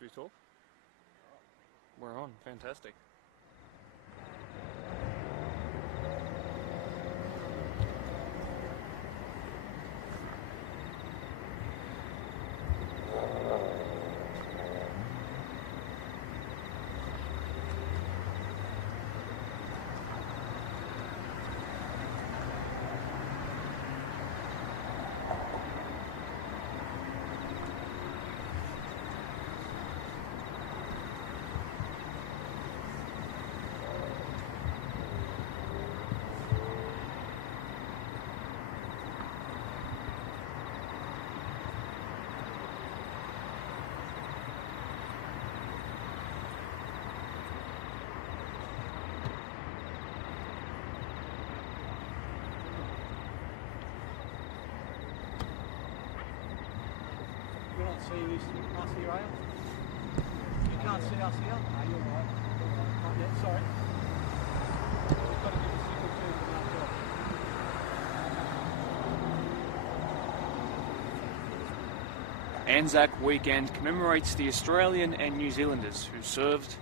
Do we talk? We're on. Fantastic. You're not seeing us here, are you? You can't see us here? No, you're right. Not yet, sorry. We've got to give a signal to them after. Anzac weekend commemorates the Australian and New Zealanders who served,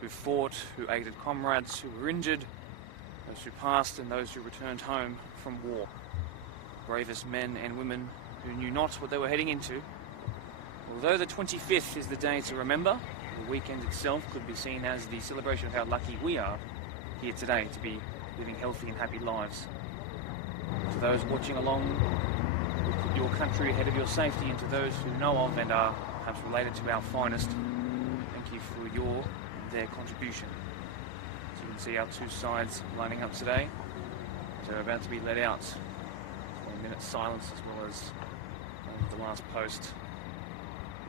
who fought, who aided comrades who were injured, those who passed and those who returned home from war. Bravest men and women who knew not what they were heading into. Although the 25th is the day to remember, the weekend itself could be seen as the celebration of how lucky we are here today to be living healthy and happy lives. To those watching along who put your country ahead of your safety, and to those who know of and are perhaps related to our finest, thank you for your and their contribution. As you can see, our two sides lining up today. They're about to be let out for a minute's silence, as well as the last post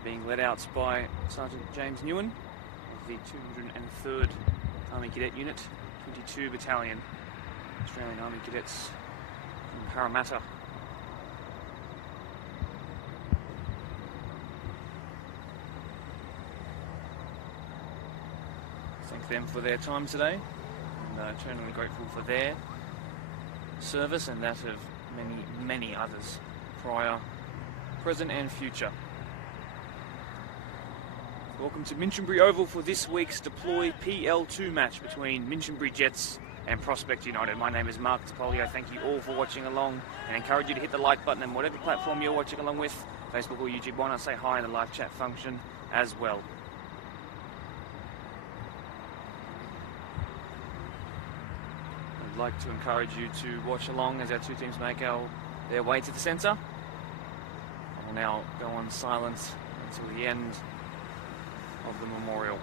being led out by Sergeant James Newen of the 203rd Army Cadet Unit, 22 Battalion, Australian Army Cadets from Parramatta. Thank them for their time today, and eternally grateful for their service and that of many, many others, prior, present and future. Welcome to Minchinbury Oval for this week's Deploy PL2 match between Minchinbury Jets and Prospect United. My name is Mark Topolio. Thank you all for watching along, and encourage you to hit the like button on whatever platform you're watching along with, Facebook or YouTube. Why not say hi in the live chat function as well. I'd like to encourage you to watch along as our two teams make their way to the centre. I will now go on silence until the end of the memorial.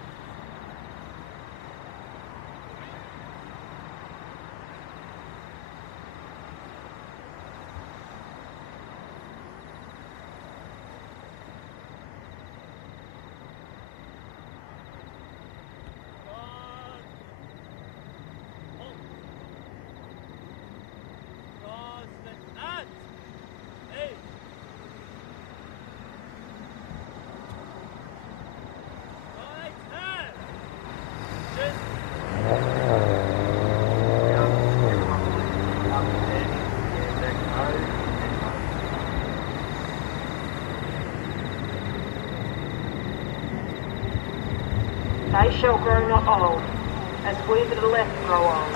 They shall grow not old, as we that are left grow old.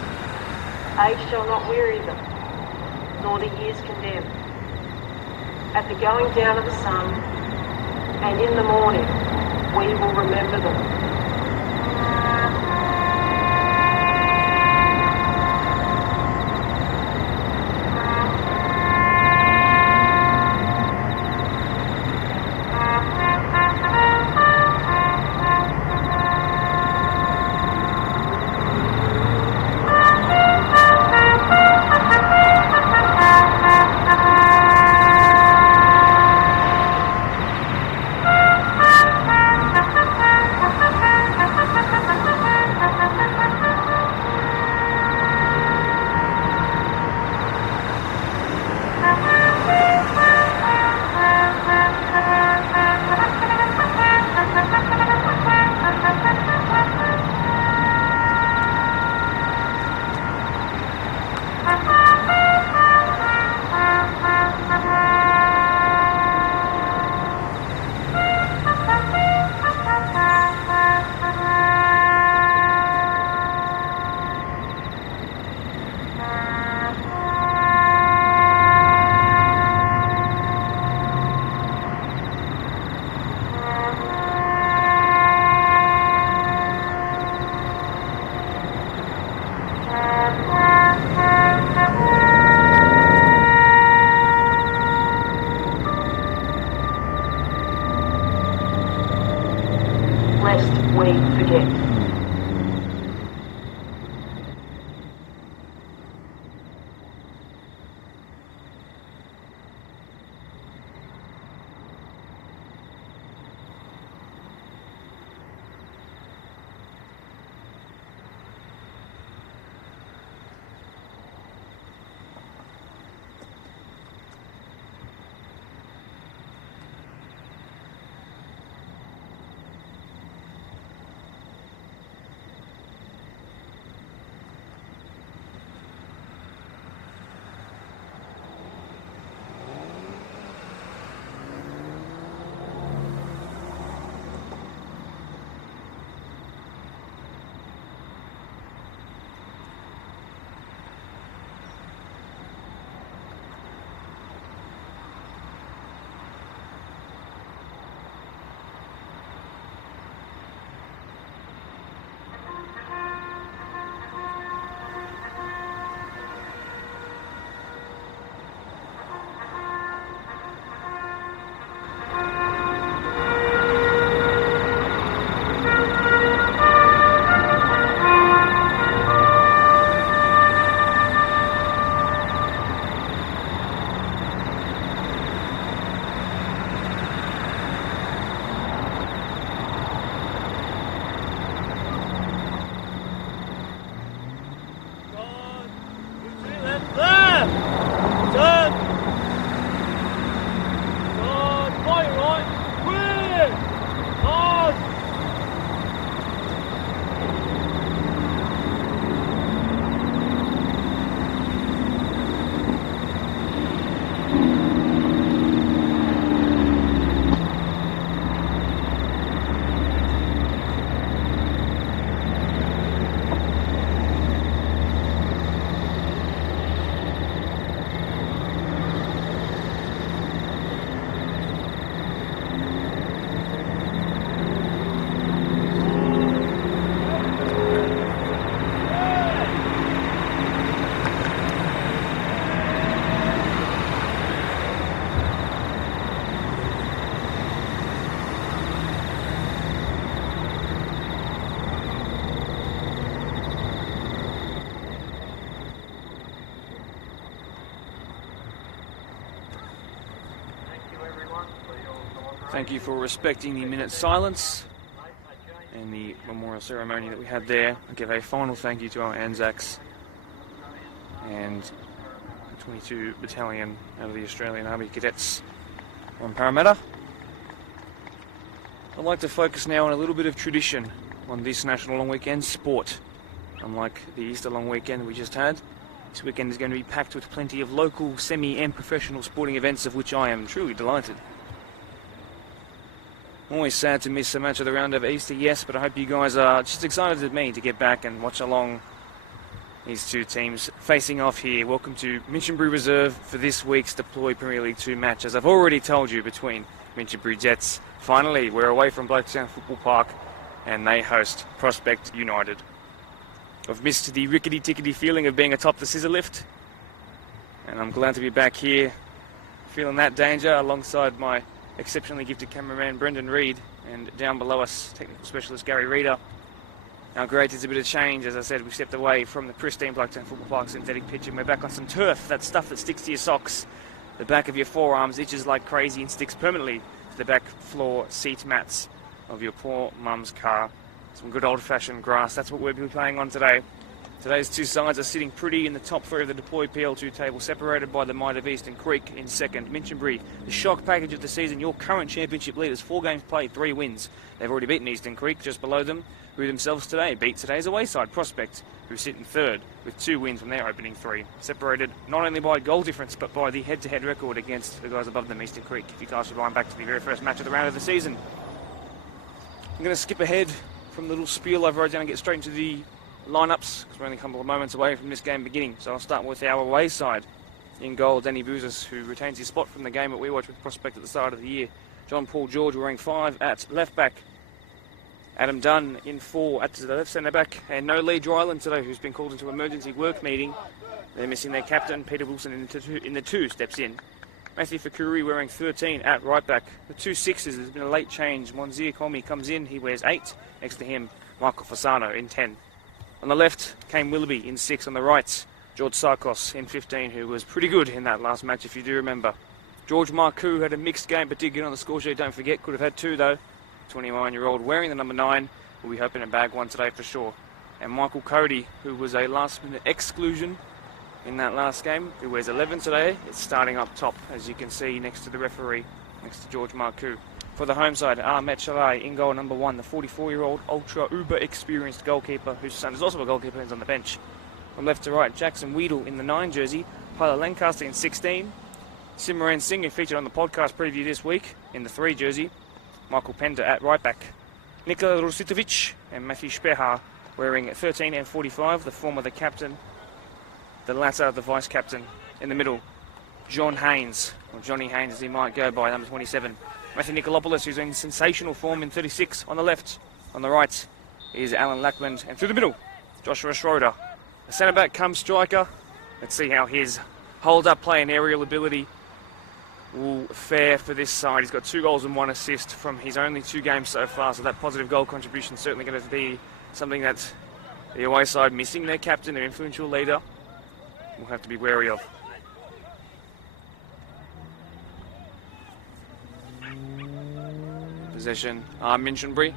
Age shall not weary them, nor the years condemn. At the going down of the sun, and in the morning, we will remember them. Thank you for respecting the minute silence and the memorial ceremony that we had there. I give a final thank you to our Anzacs and the 22 Battalion out of the Australian Army Cadets on Parramatta. I'd like to focus now on a little bit of tradition on this National Long Weekend sport. Unlike the Easter Long Weekend we just had, this weekend is going to be packed with plenty of local, semi and professional sporting events, of which I am truly delighted. Always sad to miss so much of the round over Easter, yes, but I hope you guys are just excited as me to get back and watch along these two teams facing off here. Welcome to Minchinbury Reserve for this week's Deploy Premier League 2 match. As I've already told you, between Minchinbury Jets, finally we're away from Blacktown Football Park and they host Prospect United. I've missed the rickety-tickety feeling of being atop the scissor lift, and I'm glad to be back here feeling that danger alongside my exceptionally gifted cameraman Brendan Reid, and down below us, technical specialist Gary Reeder. How great is a bit of change. As I said, we stepped away from the pristine Blacktown Football Park synthetic pitch and we're back on some turf, that stuff that sticks to your socks. The back of your forearms itches like crazy and sticks permanently to the back floor seat mats of your poor mum's car. Some good old-fashioned grass, that's what we'll be playing on today. Today's two sides are sitting pretty in the top three of the Deploy PL2 table, separated by the might of Eastern Creek in second. Minchinbury, the shock package of the season, your current championship leaders, 4 games played, 3 wins. They've already beaten Eastern Creek just below them, who themselves today beat today's away side, Prospect, who sit in third with 2 wins from their opening 3. Separated not only by goal difference, but by the head-to-head record against the guys above them, Eastern Creek. If you guys would line back to the very first match of the round of the season. I'm going to skip ahead from the little spiel I've wrote down and get straight into the lineups, because we're only a couple of moments away from this game beginning. So I'll start with our away side. In goal, Danny Bouzas, who retains his spot from the game that we watched with Prospect at the start of the year. John Paul George wearing 5 at left back. Adam Dunn in 4 at the left centre back. And no Lee Dryland today, who's been called into emergency work meeting. They're missing their captain. Peter Wilson in the 2 steps in. Matthew Fakuri wearing 13 at right back. The 2 6s, there's been a late change. Monzir Komi comes in, he wears 8. Next to him, Michael Fasano in 10. On the left, Kane Willoughby in 6. On the right, George Sarkos in 15, who was pretty good in that last match, if you do remember. George Marcoux had a mixed game, but did get on the score sheet, don't forget. Could have had 2, though. 29-year-old wearing the number 9. Will be hoping to bag 1 today for sure. And Michael Cody, who was a last-minute exclusion in that last game, who wears 11 today, is starting up top, as you can see next to the referee, next to George Marcoux. For the home side, Ahmed Shalai in goal number 1, the 44-year-old ultra-uber-experienced goalkeeper, whose son is also a goalkeeper, who's on the bench. From left to right, Jackson Weedle in the 9 jersey, Hyla Lancaster in 16, Simran Singh, who featured on the podcast preview this week, in the 3 jersey, Michael Pender at right back, Nikola Rusitovic and Matthew Speha wearing 13 and 45, the former the captain, the latter the vice-captain. In the middle, John Haynes, or Johnny Haynes as he might go by, number 27. Matthew Nikolopoulos, who's in sensational form in 36 on the left. On the right is Alan Lackman, and through the middle, Joshua Schroeder. The centre-back comes striker. Let's see how his hold-up play and aerial ability will fare for this side. He's got 2 goals and 1 assist from his only 2 games so far, so that positive goal contribution is certainly going to be something that the away side, missing their captain, their influential leader, will have to be wary of. Possession, Minchinbury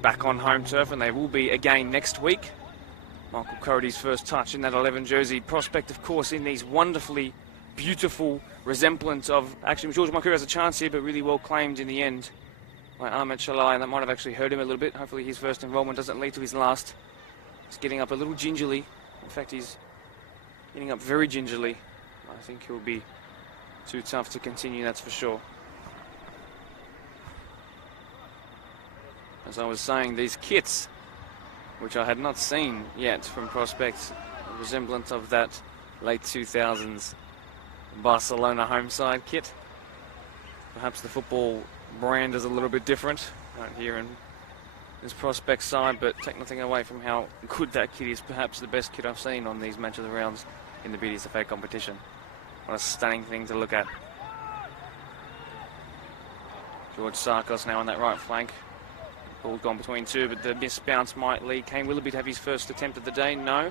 back on home turf, and they will be again next week. Michael Cody's first touch in that 11 jersey. Prospect, of course, in these wonderfully beautiful resemblance of, actually George Marcoux has a chance here, but really well claimed in the end by Ahmed Shalai, and that might have actually hurt him a little bit. Hopefully his first involvement doesn't lead to his last. He's getting up a little gingerly. In fact, he's getting up very gingerly. I think he'll be too tough to continue, that's for sure. As I was saying, these kits, which I had not seen yet from Prospect, a resemblance of that late 2000s Barcelona home side kit. Perhaps the football brand is a little bit different right here in this Prospect side, but take nothing away from how good that kit is. Perhaps the best kit I've seen on these match of the rounds in the BDSFA competition. What a stunning thing to look at. George Sarkos now on that right flank. Ball gone between 2, but the missed bounce might lead Kane Willoughby to have his first attempt of the day. No.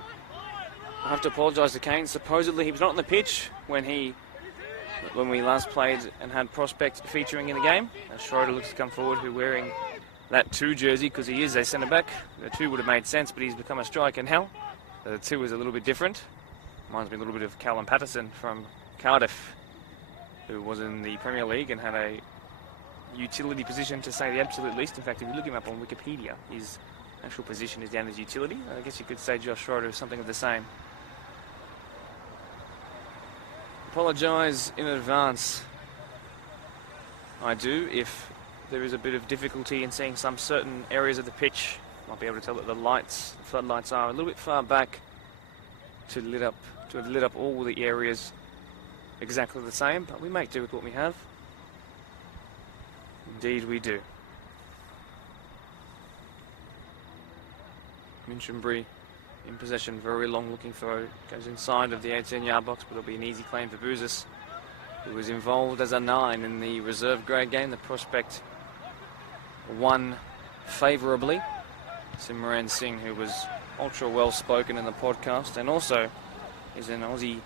I have to apologise to Kane. Supposedly he was not on the pitch when he when we last played and had Prospect featuring in the game. Schroeder looks to come forward, who wearing that 2 jersey because he is a centre-back. The 2 would have made sense, but he's become a striker now. The 2 is a little bit different. Reminds me a little bit of Callum Patterson from Cardiff, who was in the Premier League and had a utility position, to say the absolute least. In fact, if you look him up on Wikipedia, his actual position is down as utility. I guess you could say Josh Schroeder is something of the same. Apologise in advance. I do, if there is a bit of difficulty in seeing some certain areas of the pitch. Might be able to tell that the floodlights are a little bit far back to have lit up all the areas exactly the same, but we make do with what we have. Indeed we do. Minchinbury in possession, very long looking throw, goes inside of the 18-yard box, but it'll be an easy claim for Bouzis, who was involved as a 9 in the reserve grade game. The Prospect won favourably. Simran Singh, who was ultra well spoken in the podcast, and also is in Aussie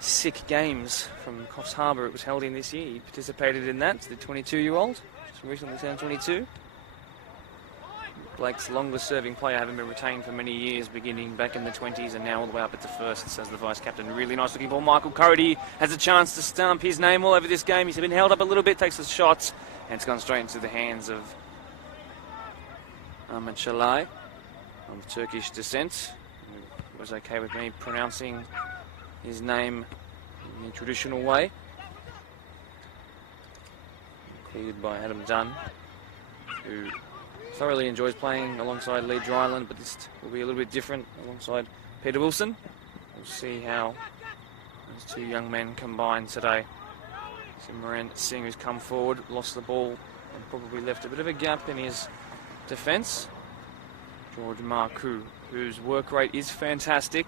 Sick Games from Coffs Harbour. It was held in this year. He participated in that. The 22-year-old, just recently turned 22. Blake's longest serving player, having been retained for many years, beginning back in the 20s and now all the way up at the firsts as the vice-captain. Really nice looking ball. Michael Cody has a chance to stamp his name all over this game. He's been held up a little bit, takes the shots, and it's gone straight into the hands of Ahmed Shalai of Turkish descent. It was okay with me pronouncing his name in the traditional way. Cleared by Adam Dunn, who thoroughly enjoys playing alongside Lee Dryland, but this will be a little bit different alongside Peter Wilson. We'll see how those 2 young men combine today. Simran Singh, who's come forward, lost the ball and probably left a bit of a gap in his defence. George Marcoux, whose work rate is fantastic,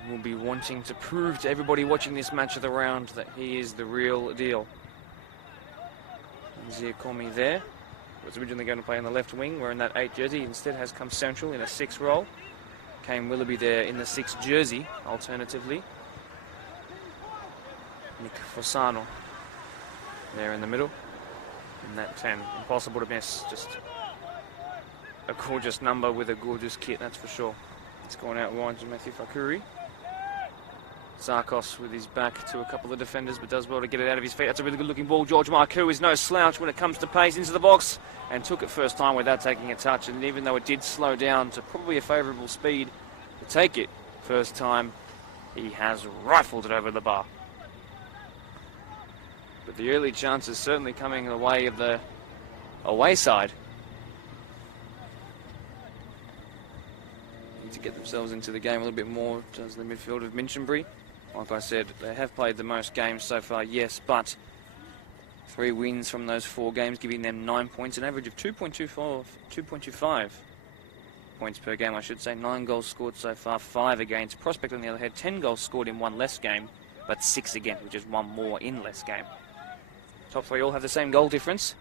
and will be wanting to prove to everybody watching this match of the round that he is the real deal. Ziakomi there was originally going to play on the left wing, wearing that 8 jersey, instead has come central in a 6 role. Kane Willoughby there in the 6 jersey, alternatively. Nick Fossano there in the middle. And that 10, impossible to miss. Just a gorgeous number with a gorgeous kit, that's for sure. It's gone out wide to Matthew Fakuri. Zarkos with his back to a couple of defenders, but does well to get it out of his feet. That's a really good looking ball. George Marcoux is no slouch when it comes to pace, into the box, and took it first time without taking a touch. And even though it did slow down to probably a favourable speed to take it first time, he has rifled it over the bar. But the early chances certainly coming the way of the away side. Need to get themselves into the game a little bit more, does the midfield of Minchinbury. Like I said, they have played the most games so far, yes, but 3 wins from those 4 games, giving them 9 points, an average of 2.25 points per game, I should say. 9 goals scored so far, 5 against. Prospect, on the other hand, 10 goals scored in 1 less game, but 6 again, which is 1 more in less game. Top 3 all have the same goal difference,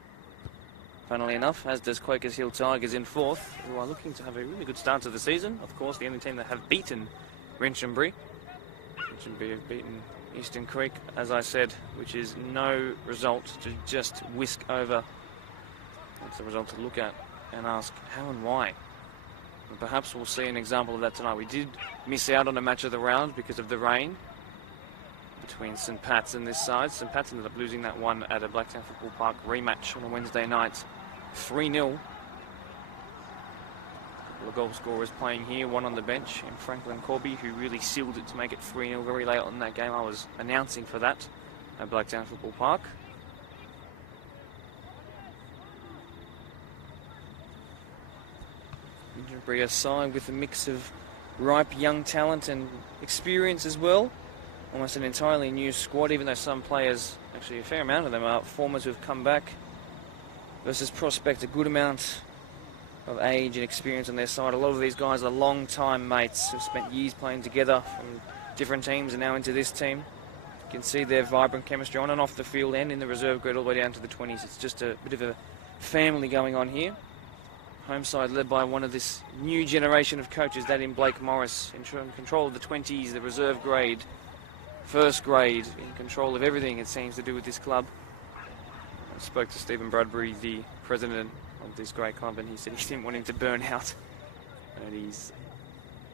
funnily enough, as does Quakers Hill Tigers in 4th, who are looking to have a really good start to the season. Of course, the only team that have beaten Minchinbury. Minchinbury have beaten Eastern Creek, as I said, which is no result to just whisk over. That's a result to look at and ask how and why. And perhaps we'll see an example of that tonight. We did miss out on a match of the round because of the rain between St Pat's and this side. St Pat's ended up losing that one at a Blacktown Football Park rematch on a Wednesday night, 3-0. The goal scorers playing here, one on the bench, and Franklin Corby, who really sealed it to make it 3-0 very late on that game. I was announcing for that at Blacktown Football Park. Minchinbury, a side with a mix of ripe young talent and experience as well. Almost an entirely new squad, even though some players, actually a fair amount of them, are formers who have come back, versus Prospect, a good amount of age and experience on their side. A lot of these guys are long-time mates who've spent years playing together from different teams and now into this team. You can see their vibrant chemistry on and off the field and in the reserve grade all the way down to the 20s. It's just a bit of a family going on here. Home side led by one of this new generation of coaches, that in Blake Morris, in control of the 20s, the reserve grade, first grade, in control of everything it seems to do with this club. I spoke to Stephen Bradbury, the president of this great club, and he said he didn't want him to burn out. And his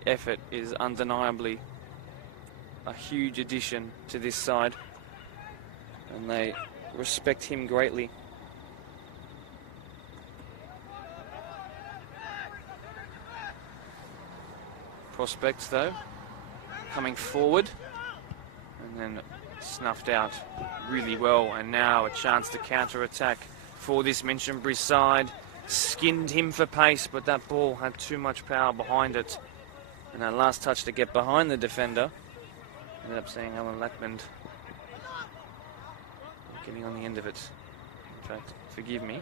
effort is undeniably a huge addition to this side, and they respect him greatly. Prospects, though, coming forward and then snuffed out really well, and now a chance to counter-attack for this Minchinbury side. Skinned him for pace, but that ball had too much power behind it, and that last touch to get behind the defender ended up seeing Alan Lackman getting on the end of it. In fact, forgive me.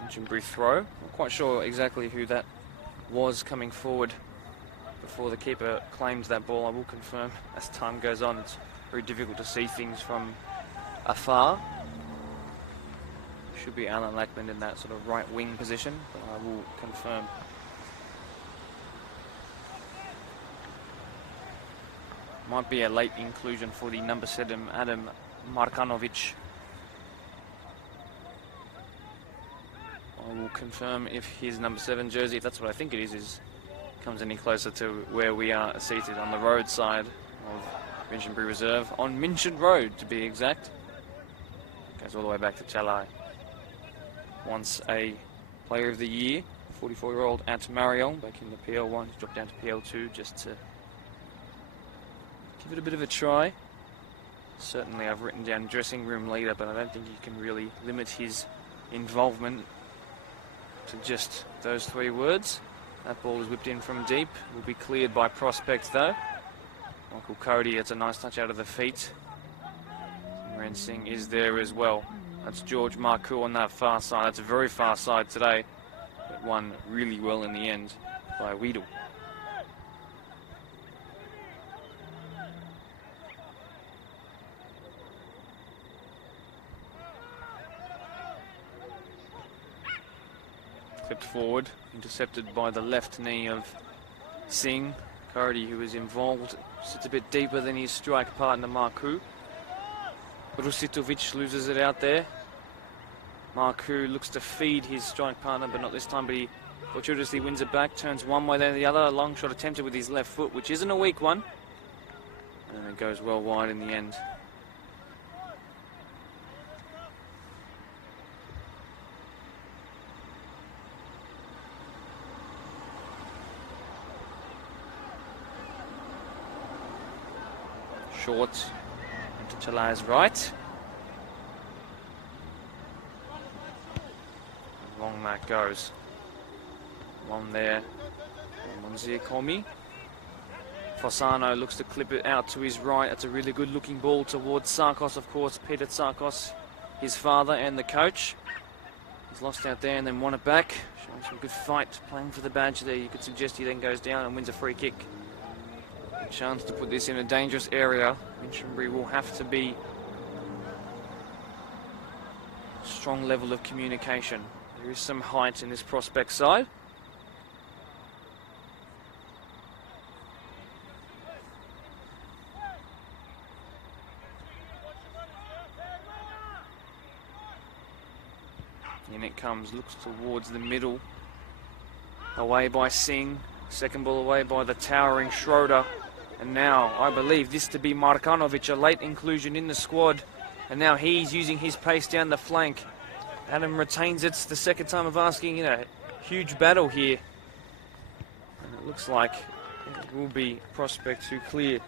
Minchinbury throw. Not quite sure exactly who that was coming forward before the keeper claimed that ball. I will confirm as time goes on. It's very difficult to see things from afar. Should be Alan Lackman in that sort of right wing position, but I will confirm. Might be a late inclusion for the number 7, Adam Markanovic. I will confirm if his number 7 jersey, if that's what I think it is comes any closer to where we are seated on the road side of Minchinbury Reserve, on Minchin Road to be exact. Goes all the way back to Chalai. Once a player of the year, 44-year-old at Mariel, back in the PL1, he's dropped down to PL2 just to give it a bit of a try. Certainly I've written down dressing room leader, but I don't think you can really limit his involvement to just those 3 words. That ball is whipped in from deep, will be cleared by Prospect though. Michael Cody, it's a nice touch out of the feet. Ren Singh is there as well. That's George Marcoux on that far side. That's a very far side today, but won really well in the end by Weedle. Clipped forward, intercepted by the left knee of Singh. Cody, who is involved, sits a bit deeper than his strike partner Marcoux. Rusitovic loses it out there. Marcoux looks to feed his strike partner, but not this time, but he fortuitously wins it back, turns one way then the other. A long shot attempted with his left foot, which isn't a weak one. And it goes well wide in the end. Short into Chalai's right. Long that goes. Long there. Monzia Komi. Fossano looks to clip it out to his right. That's a really good looking ball towards Sarkos, of course. Peter Sarkos, his father and the coach. He's lost out there and then won it back. Showing some good fight, playing for the badge there. You could suggest he then goes down and wins a free kick. A chance to put this in a dangerous area. Minchinbury will have to be a strong level of communication. There is some height in this Prospect side. In it comes, looks towards the middle. Away by Singh. Second ball away by the towering Schroeder. And now, I believe this to be Markanovic, a late inclusion in the squad. And now he's using his pace down the flank. Adam retains it. It's the second time of asking, huge battle here. And it looks like it will be Prospect who clear.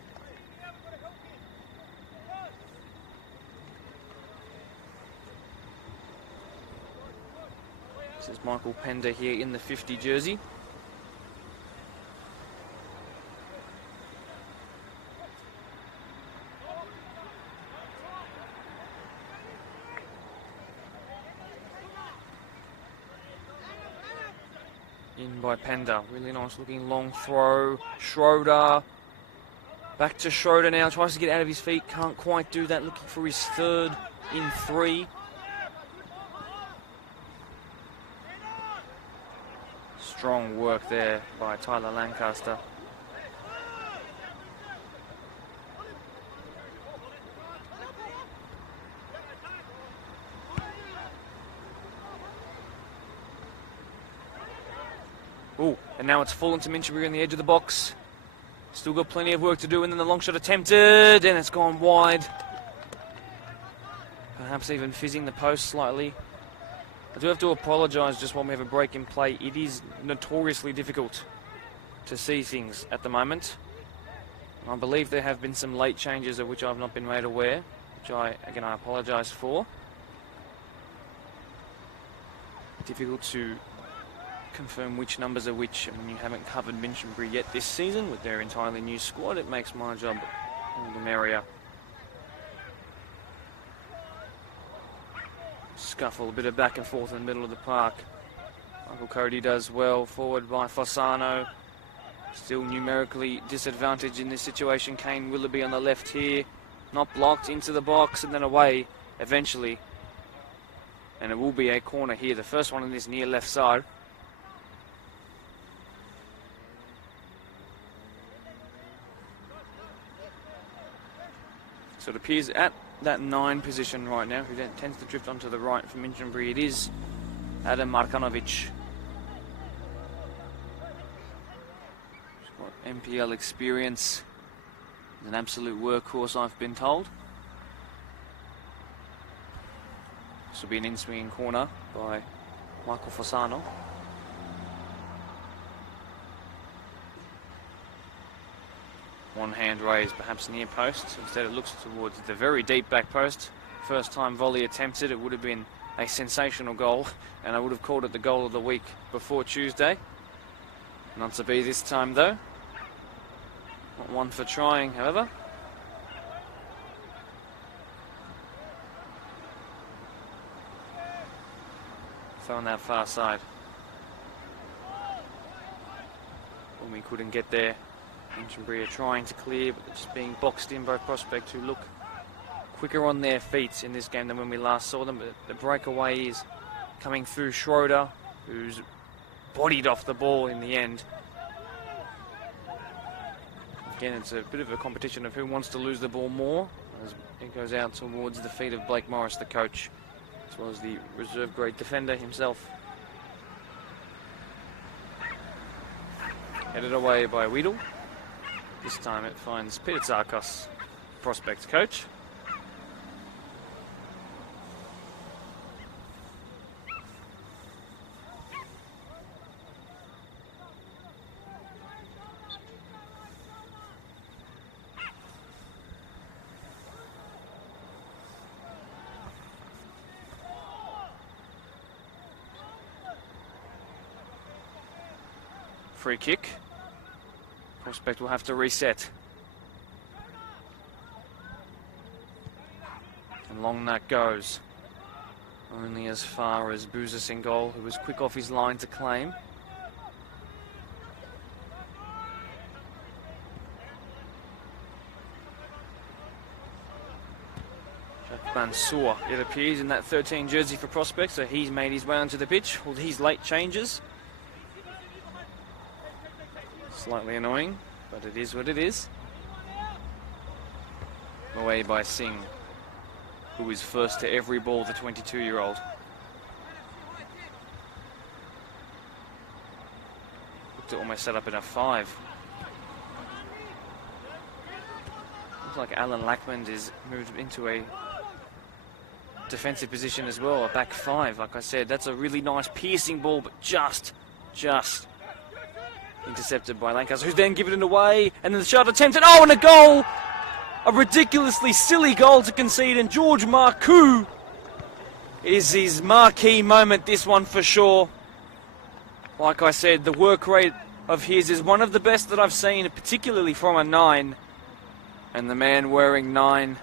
This is Michael Pender here in the 50 jersey. In by Pender. Really nice looking long throw. Schroeder Back to Schroeder now, tries to get out of his feet, can't quite do that, looking for his third in 3. Strong work there by Tyler Lancaster. Ooh, and now it's fallen to Minchinbury on the edge of the box. Still got plenty of work to do, and then the long shot attempted, and it's gone wide. Perhaps even fizzing the post slightly. I do have to apologise just when we have a break in play. It is notoriously difficult to see things at the moment. I believe there have been some late changes of which I've not been made aware, which I apologise for. Difficult to confirm which numbers are which. I mean, you haven't covered Minchinbury yet this season with their entirely new squad. It makes my job all the merrier. Scuffle, a bit of back and forth in the middle of the park. Michael Cody does well, forward by Fossano. Still numerically disadvantaged in this situation. Kane Willoughby on the left here. Not blocked, into the box and then away eventually. And it will be a corner here, the first one on this near left side. So it appears at that 9 position right now, who then tends to drift onto the right from Minchinbury. It is Adam Markanovic. He's got MPL experience. He's an absolute workhorse, I've been told. This will be an in-swinging corner by Michael Fossano. One hand raised, perhaps near post. Instead it looks towards the very deep back post. First time volley attempted, it would have been a sensational goal, and I would have called it the goal of the week before Tuesday. Not to be this time though. Not one for trying, however. So on that far side. When we couldn't get there. Minchinbury are trying to clear, but they're just being boxed in by prospects who look quicker on their feet in this game than when we last saw them. But the breakaway is coming through Schroeder, who's bodied off the ball in the end. Again, it's a bit of a competition of who wants to lose the ball more, as it goes out towards the feet of Blake Morris, the coach, as well as the reserve grade defender himself. Headed away by Weedle. This time it finds Peter Tsarkos, prospect coach. Free kick. Prospect will have to reset. And long that goes. Only as far as Boozer Singol, who was quick off his line to claim. Jack Mansour, it appears, in that 13 jersey for Prospect, so he's made his way onto the pitch with his late changes. Slightly annoying, but it is what it is. Away by Singh, who is first to every ball, the 22-year-old. Looked to almost set up in a 5. Looks like Alan Lackman is moved into a defensive position as well, a back 5. Like I said, that's a really nice piercing ball, but just intercepted by Lancaster, who's then given it away, and then the shot attempted. Oh, and a goal! A ridiculously silly goal to concede, and George Marcoux is his marquee moment, this one for sure. Like I said, the work rate of his is one of the best that I've seen, particularly from a 9. And the man wearing 9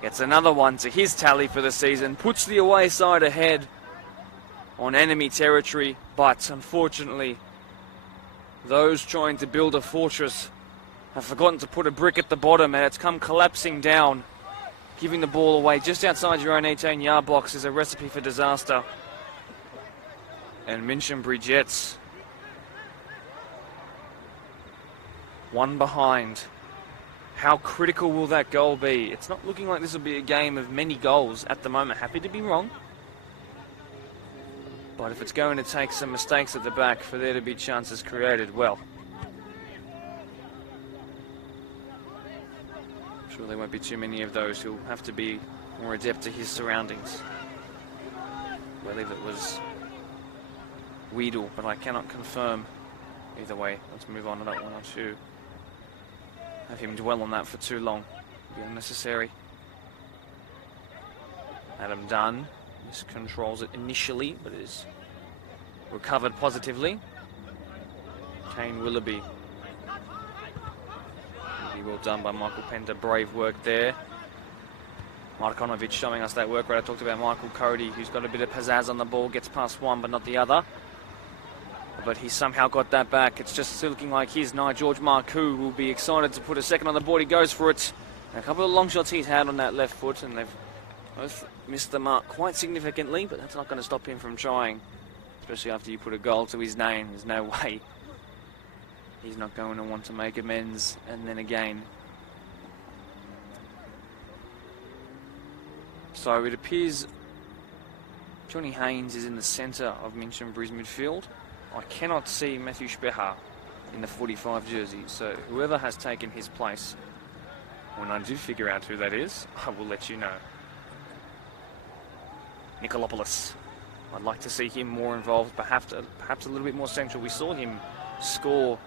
gets another one to his tally for the season, puts the away side ahead on enemy territory, but unfortunately, those trying to build a fortress have forgotten to put a brick at the bottom, and it's come collapsing down. Giving the ball away just outside your own 18-yard box is a recipe for disaster. And Minchinbury Jets, one behind. How critical will that goal be? It's not looking like this will be a game of many goals at the moment. Happy to be wrong. But if it's going to take some mistakes at the back for there to be chances created, well, I'm sure there won't be too many of those who'll have to be more adept to his surroundings. I believe it was Weedle, but I cannot confirm. Either way, let's move on to that one or two. Have him dwell on that for too long. It'd be unnecessary. Adam Dunn miscontrols it initially, but is recovered positively. Kane Willoughby. Really well done by Michael Pender. Brave work there. Markonovic showing us that work rate. I talked about Michael Cody, who's got a bit of pizzazz on the ball, gets past one but not the other. But he somehow got that back. It's just looking like his George Marcoux will be excited to put a second on the board. He goes for it. And a couple of long shots he's had on that left foot, and they've both missed the mark quite significantly, but that's not going to stop him from trying. Especially after you put a goal to his name. There's no way he's not going to want to make amends. And then again. So it appears Johnny Haynes is in the centre of Minchinbury's midfield. I cannot see Matthew Specher in the 45 jersey, so whoever has taken his place, when I do figure out who that is, I will let you know. Nikolopoulos. I'd like to see him more involved, perhaps a little bit more central. We saw him score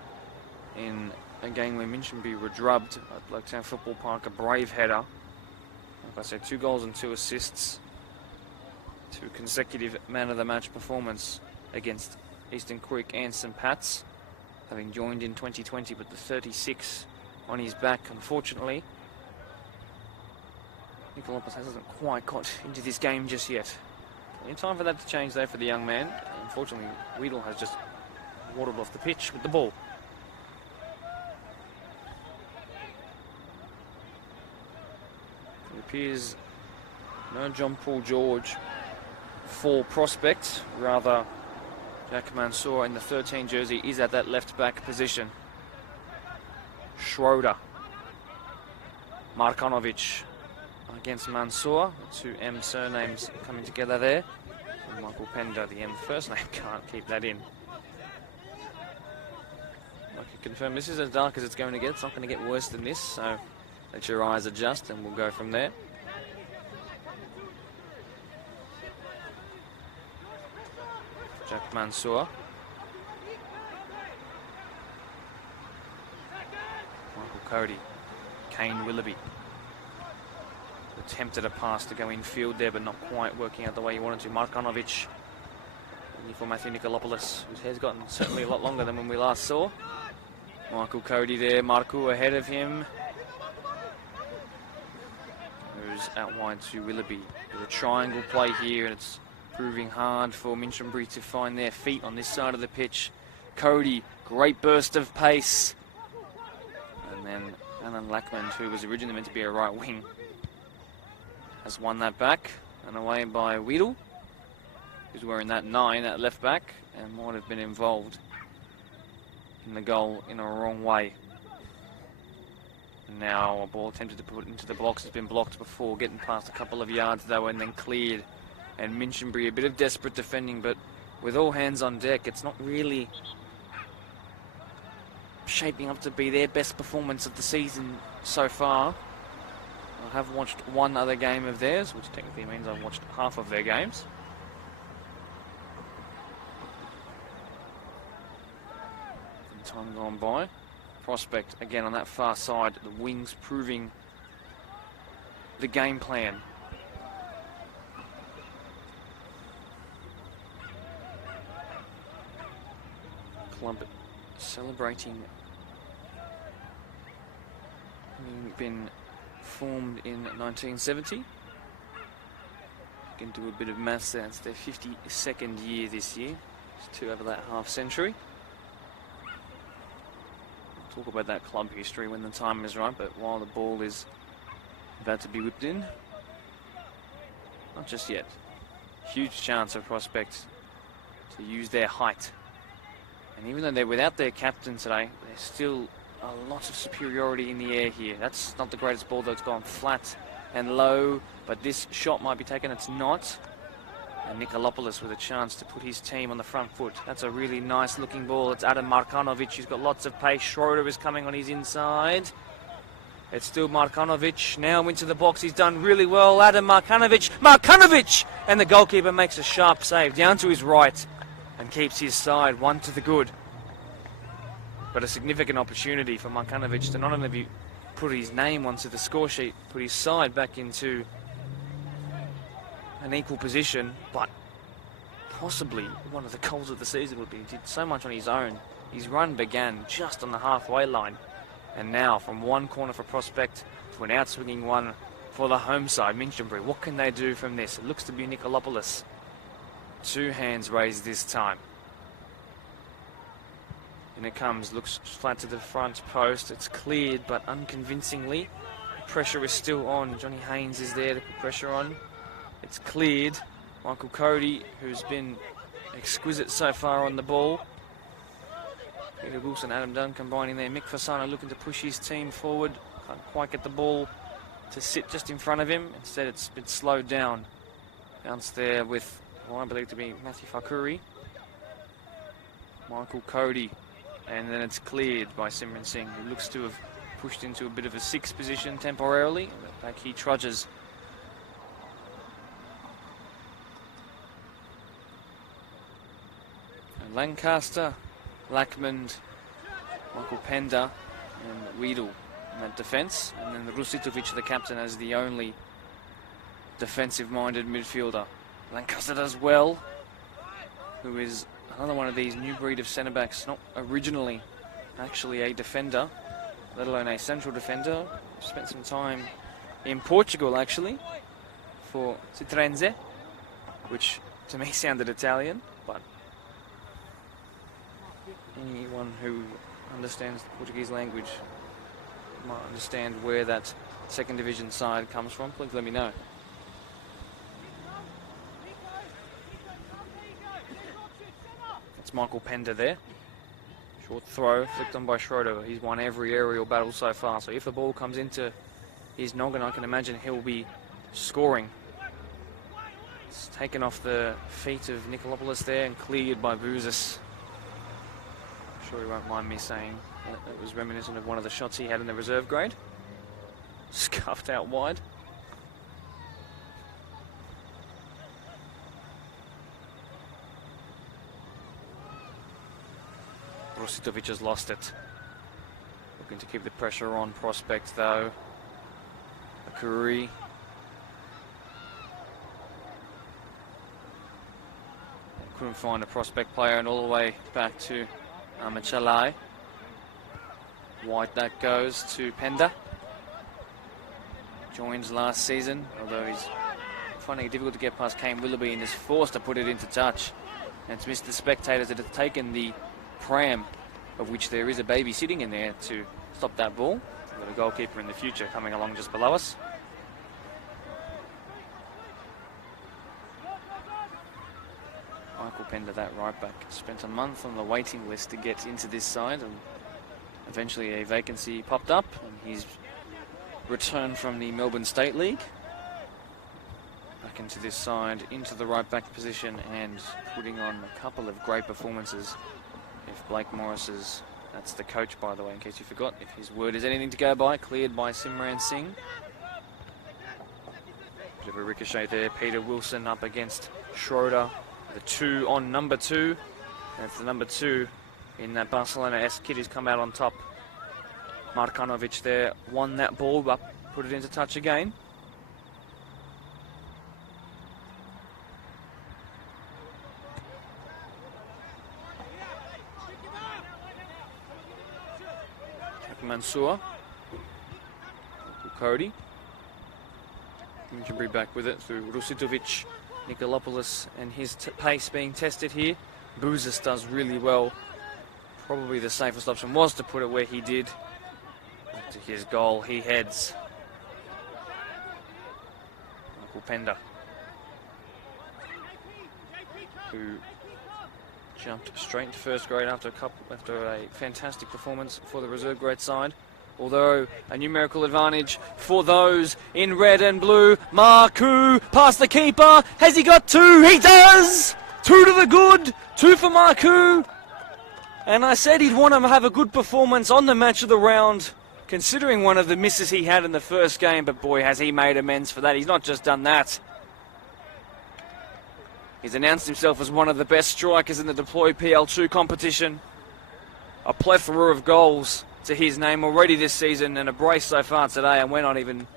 in a game where Minchinbury were drubbed at Blacktown Football Park, a brave header. Like I said, 2 goals and 2 assists. 2 consecutive man of the match performance against Eastern Creek and St Pat's, having joined in 2020, but the 36 on his back, unfortunately. Nikolopoulos hasn't quite got into this game just yet. In time for that to change though for the young man. Unfortunately, Weedle has just waddled off the pitch with the ball. It appears no John Paul George for prospect, rather Jack Mansour in the 13 jersey is at that left back position. Schroeder. Markonovic against Mansour. The 2 M surnames coming together there. And Michael Pender, the M first name, can't keep that in. I can confirm this is as dark as it's going to get. It's not going to get worse than this, so let your eyes adjust and we'll go from there. Jack Mansour. Michael Cody. Kane Willoughby. Attempted a pass to go infield there, but not quite working out the way he wanted to. Markonovic. For Matthew Nikolopoulos, whose hair's gotten certainly a lot longer than when we last saw. Michael Cody there. Marcoux ahead of him. Goes out wide to Willoughby. There's a triangle play here, and it's proving hard for Minchinbury to find their feet on this side of the pitch. Cody, great burst of pace. And then Alan Lackman, who was originally meant to be a right wing, has won that back and away by Weedle, who's wearing that 9 at left back and might have been involved in the goal in a wrong way. And now a ball attempted to put into the box has been blocked before, getting past a couple of yards though and then cleared. And Minchinbury, a bit of desperate defending, but with all hands on deck, it's not really shaping up to be their best performance of the season so far. I have watched one other game of theirs, which technically means I've watched half of their games. Time gone by. Prospect again on that far side, the wings proving the game plan. Club celebrating having been formed in 1970. You can do a bit of maths there. It's their 52nd year this year. It's 2 over that half century. talk about that club history when the time is right, but while the ball is about to be whipped in, not just yet. Huge chance of Prospect to use their height. And even though they're without their captain today, there's still a lot of superiority in the air here. That's not the greatest ball, though. It's gone flat and low, but this shot might be taken. It's not. And Nikolopoulos with a chance to put his team on the front foot. That's a really nice looking ball. It's Adam Markanovic. He's got lots of pace. Schroeder is coming on his inside. It's still Markanovic. Now into the box. He's done really well. Adam Markanovic. Markanovic! And the goalkeeper makes a sharp save down to his right and keeps his side one to the good. But a significant opportunity for Markanovic to not only put his name onto the score sheet, put his side back into an equal position, but possibly one of the goals of the season would be. He did so much on his own. His run began just on the halfway line, and now from one corner for Prospect to an outswinging one for the home side, Minchinbury. What can they do from this? It looks to be Nikolopoulos. 2 hands raised this time. And it comes, looks flat to the front post. It's cleared, but unconvincingly. Pressure is still on. Johnny Haynes is there to put pressure on. It's cleared. Michael Cody, who's been exquisite so far on the ball. Peter Wilson, Adam Dunn combining there. Mick Fasano looking to push his team forward. Can't quite get the ball to sit just in front of him. Instead, it's been slowed down. Bounce there with, well, I believe to be Matthew Fakuri. Michael Cody. And then it's cleared by Simran Singh, who looks to have pushed into a bit of a 6th position temporarily. Back he trudges. Lancaster, Lackmond, Michael Pender and Weedle in that defence. And then Rusitovic, the captain, as the only defensive-minded midfielder. Lancaster does well, who is another one of these new breed of centre-backs, not originally actually a defender, let alone a central defender. Spent some time in Portugal, actually, for Citrense, which to me sounded Italian, but anyone who understands the Portuguese language might understand where that 2nd division side comes from. Please let me know. It's Michael Pender there. Short throw, flicked on by Schroeder. He's won every aerial battle so far, so if the ball comes into his noggin, I can imagine he'll be scoring. It's taken off the feet of Nikolopoulos there and cleared by Bouzis. I'm sure he won't mind me saying that it was reminiscent of one of the shots he had in the reserve grade. Scuffed out wide. Rusitovic has lost it. Looking to keep the pressure on Prospect though. Akuri. Couldn't find a Prospect player, and all the way back to Machalai. Wide that goes to Pender. Joins last season, although he's finding it difficult to get past Kane Willoughby and is forced to put it into touch. And it's missed the spectators that have taken the pram, of which there is a baby sitting in there to stop that ball. We've got a goalkeeper in the future coming along just below us. Michael Pender, that right back, spent a month on the waiting list to get into this side, and eventually a vacancy popped up, and he's returned from the Melbourne State League back into this side, into the right back position, and putting on a couple of great performances. If Blake Morris is, that's the coach by the way, in case you forgot, if his word is anything to go by. Cleared by Simran Singh. Bit of a ricochet there. Peter Wilson up against Schroeder. The 2 on number 2. That's the number 2 in that Barcelona-esque kit who's come out on top. Markanovic there won that ball up, put it into touch again. Mansour. Cody. Minchinbury back with it through Rusitovic. Nikolopoulos and his pace being tested here. Bouzis does really well probably the safest option was to put it where he did. Back to his goal, he heads. Michael Pender, who jumped straight into first grade after a fantastic performance for the reserve grade side. Although a numerical advantage for those in red and blue. Marku past the keeper. Has he got two? He does! 2 to the good. 2 for Marku. And I said he'd want to have a good performance on the match of the round, considering one of the misses he had in the first game. But boy, has he made amends for that. He's not just done that. He's announced himself as one of the best strikers in the Deploy PL2 competition. A plethora of goals to his name already this season, and a brace so far today, and we're not even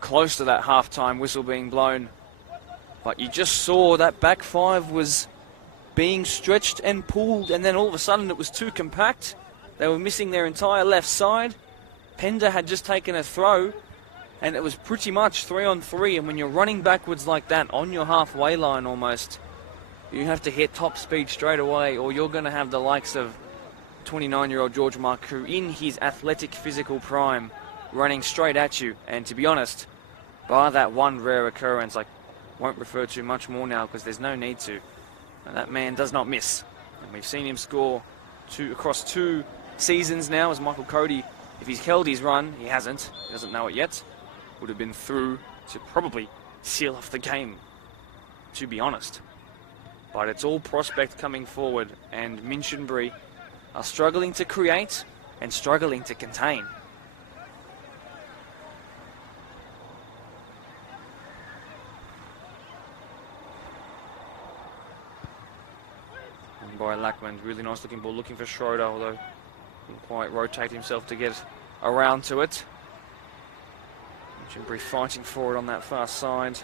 close to that half-time whistle being blown. But you just saw that back five was being stretched and pulled, and then all of a sudden it was too compact. They were missing their entire left side. Pender had just taken a throw, and it was pretty much 3-on-3, and when you're running backwards like that on your halfway line almost, you have to hit top speed straight away, or you're going to have the likes of 29-year-old George Marku in his athletic physical prime running straight at you. And to be honest, bar that one rare occurrence, I won't refer to much more now because there's no need to. And that man does not miss. And we've seen him score across 2 seasons now as Michael Cody. If he's held his run, he hasn't. He doesn't know it yet. Would have been through to probably seal off the game, to be honest. But it's all prospect coming forward, and Minchinbury are struggling to create and struggling to contain. And by Lackman, really nice looking ball, looking for Schroeder, although didn't quite rotate himself to get around to it. Minchinbury fighting for it on that far side.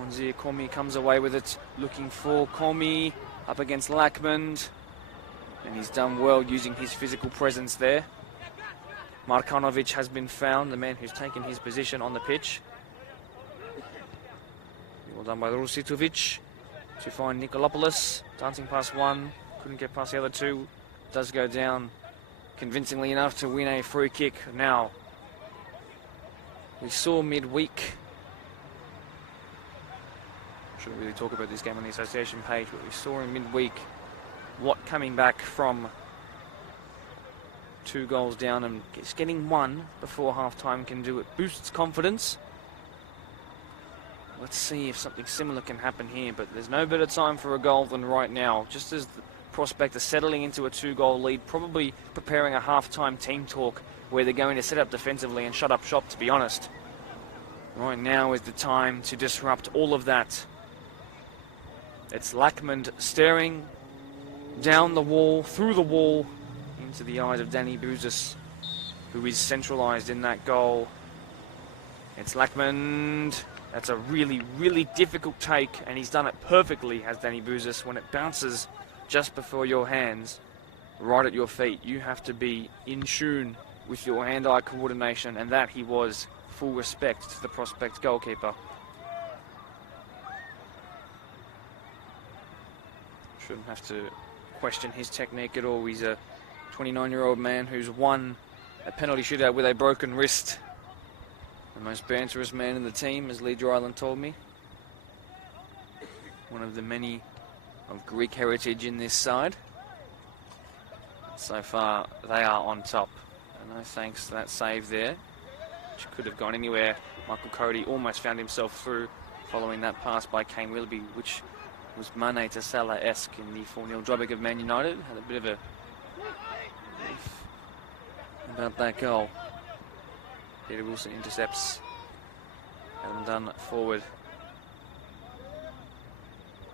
Onzir Komi comes away with it, looking for Komi up against Lackman. And he's done well using his physical presence there. Markanovic has been found, the man who's taken his position on the pitch. Well done by Rusitovic to find Nikolopoulos. Dancing past one, couldn't get past the other two. Does go down convincingly enough to win a free kick. Now, we saw midweek, I shouldn't really talk about this game on the association page, but we saw in midweek what coming back from 2 goals down and just getting 1 before half-time can do. It boosts confidence. Let's see if something similar can happen here, but there's no better time for a goal than right now. Just as the prospect are settling into a 2-goal lead, probably preparing a half-time team talk where they're going to set up defensively and shut up shop, to be honest. Right now is the time to disrupt all of that. It's Lackman staring down the wall, through the wall, into the eyes of Danny Bouzas, who is centralised in that goal. It's Lackman. That's a really, really difficult take, and he's done it perfectly, has Danny Bouzas. When it bounces just before your hands, right at your feet, you have to be in tune with your hand-eye coordination, and that he was. Full respect to the prospect goalkeeper. Shouldn't have to question his technique at all. He's a 29-year-old man who's won a penalty shootout with a broken wrist. The most banterous man in the team, as Lee Dryland told me. One of the many of Greek heritage in this side. So far, they are on top. And no thanks to that save there, which could have gone anywhere. Michael Cody almost found himself through following that pass by Kane Willoughby, which was Mane to Salah-esque in the 4-0 drubbing of Man United. Had a bit of a about that goal. Peter Wilson intercepts. Adam done forward.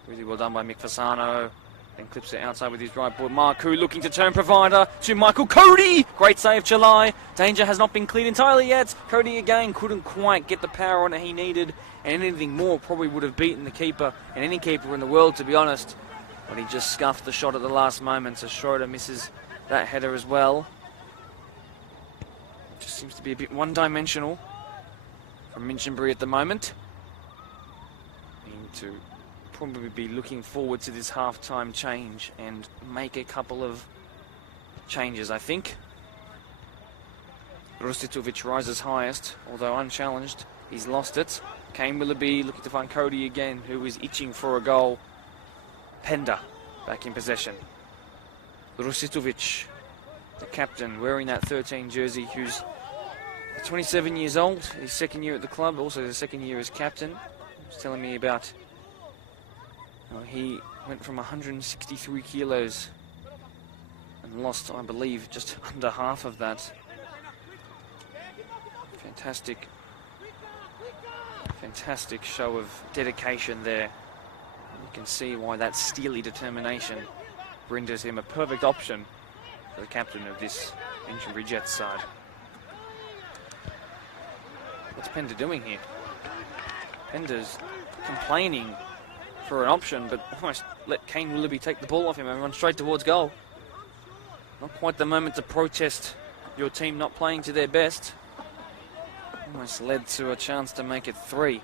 Really well done by Mick Fasano. Then clips it outside with his right boot. Marku looking to turn provider to Michael Cody. Great save, July. Danger has not been cleared entirely yet. Cody again couldn't quite get the power on it he needed. And anything more probably would have beaten the keeper and any keeper in the world, to be honest. But he just scuffed the shot at the last moment. So Schroeder misses that header as well. Just seems to be a bit one-dimensional from Minchinbury at the moment. Need to probably be looking forward to this half-time change and make a couple of changes, I think. Rustitovic rises highest, although unchallenged. He's lost it. Kane Willoughby looking to find Cody again, who is itching for a goal. Pender back in possession. Rustitovic, the captain, wearing that 13 jersey, who's 27 years old. His second year at the club, also the second year as captain. He was telling me about he went from 163 kilos and lost, I believe, just under half of that. Fantastic show of dedication there. You can see why that steely determination renders him a perfect option for the captain of this Minchinbury Jets side. What's Pender doing here? Pender's complaining for an option, but almost let Kane Willoughby take the ball off him and run straight towards goal. Not quite the moment to protest your team not playing to their best. Almost led to a chance to make it 3.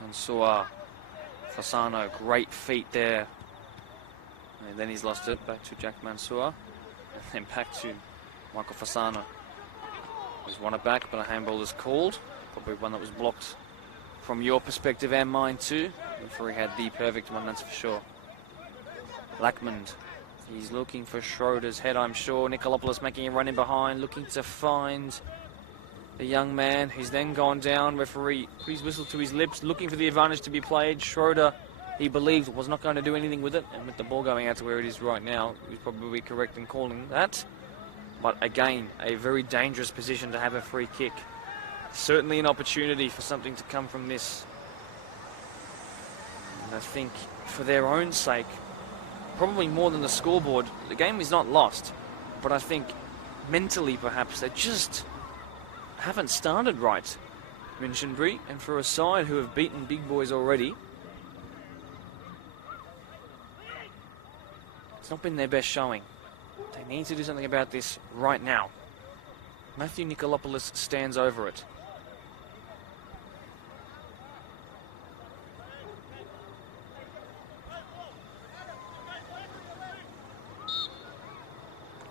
Mansour, Fasano, great feet there. And then he's lost it, back to Jack Mansour. And then back to Michael Fasano. He's won it back, but a handball is called. Probably one that was blocked from your perspective and mine too. The referee had the perfect one, that's for sure. Lackmond. He's looking for Schroeder's head, I'm sure. Nikolopoulos making a run in behind, looking to find the young man who's then gone down. Referee put his whistle to his lips, looking for the advantage to be played. Schroeder, he believed, was not going to do anything with it. And with the ball going out to where it is right now, he's probably correct in calling that. But again, a very dangerous position to have a free kick. Certainly an opportunity for something to come from this. And I think for their own sake, probably more than the scoreboard, the game is not lost. But I think mentally perhaps they just haven't started right, Minchinbury. And for a side who have beaten big boys already, it's not been their best showing. They need to do something about this right now. Matthew Nikolopoulos stands over it.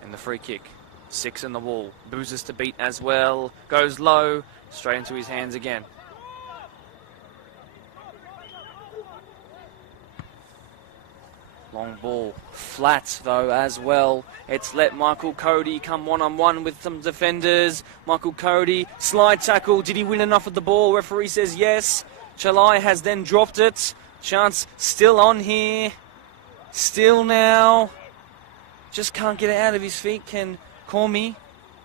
And the free kick. 6 in the wall. Boozers to beat as well. Goes low. Straight into his hands again. Long ball. Flat, though, as well. It's let Michael Cody come one-on-one with some defenders. Michael Cody, slide tackle. Did he win enough of the ball? Referee says yes. Chalai has then dropped it. Chance still on here. Still now. Just can't get it out of his feet, can Cormy.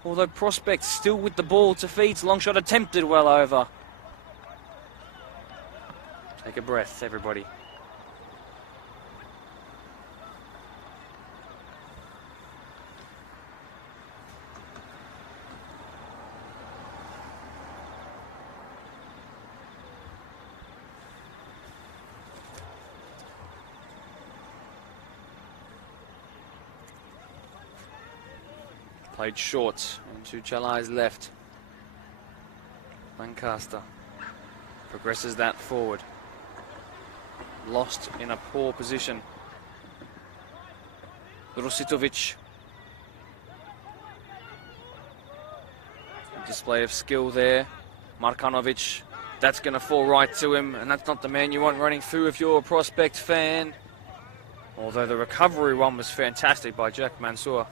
Although Prospect still with the ball to feet. Long shot attempted, well over. Take a breath, everybody. Played short and to Chalai's left. Lancaster progresses that forward. Lost in a poor position. Rustitovic. A display of skill there. Markanovic. That's going to fall right to him, and that's not the man you want running through if you're a Prospect fan. Although the recovery one was fantastic by Jack Mansour.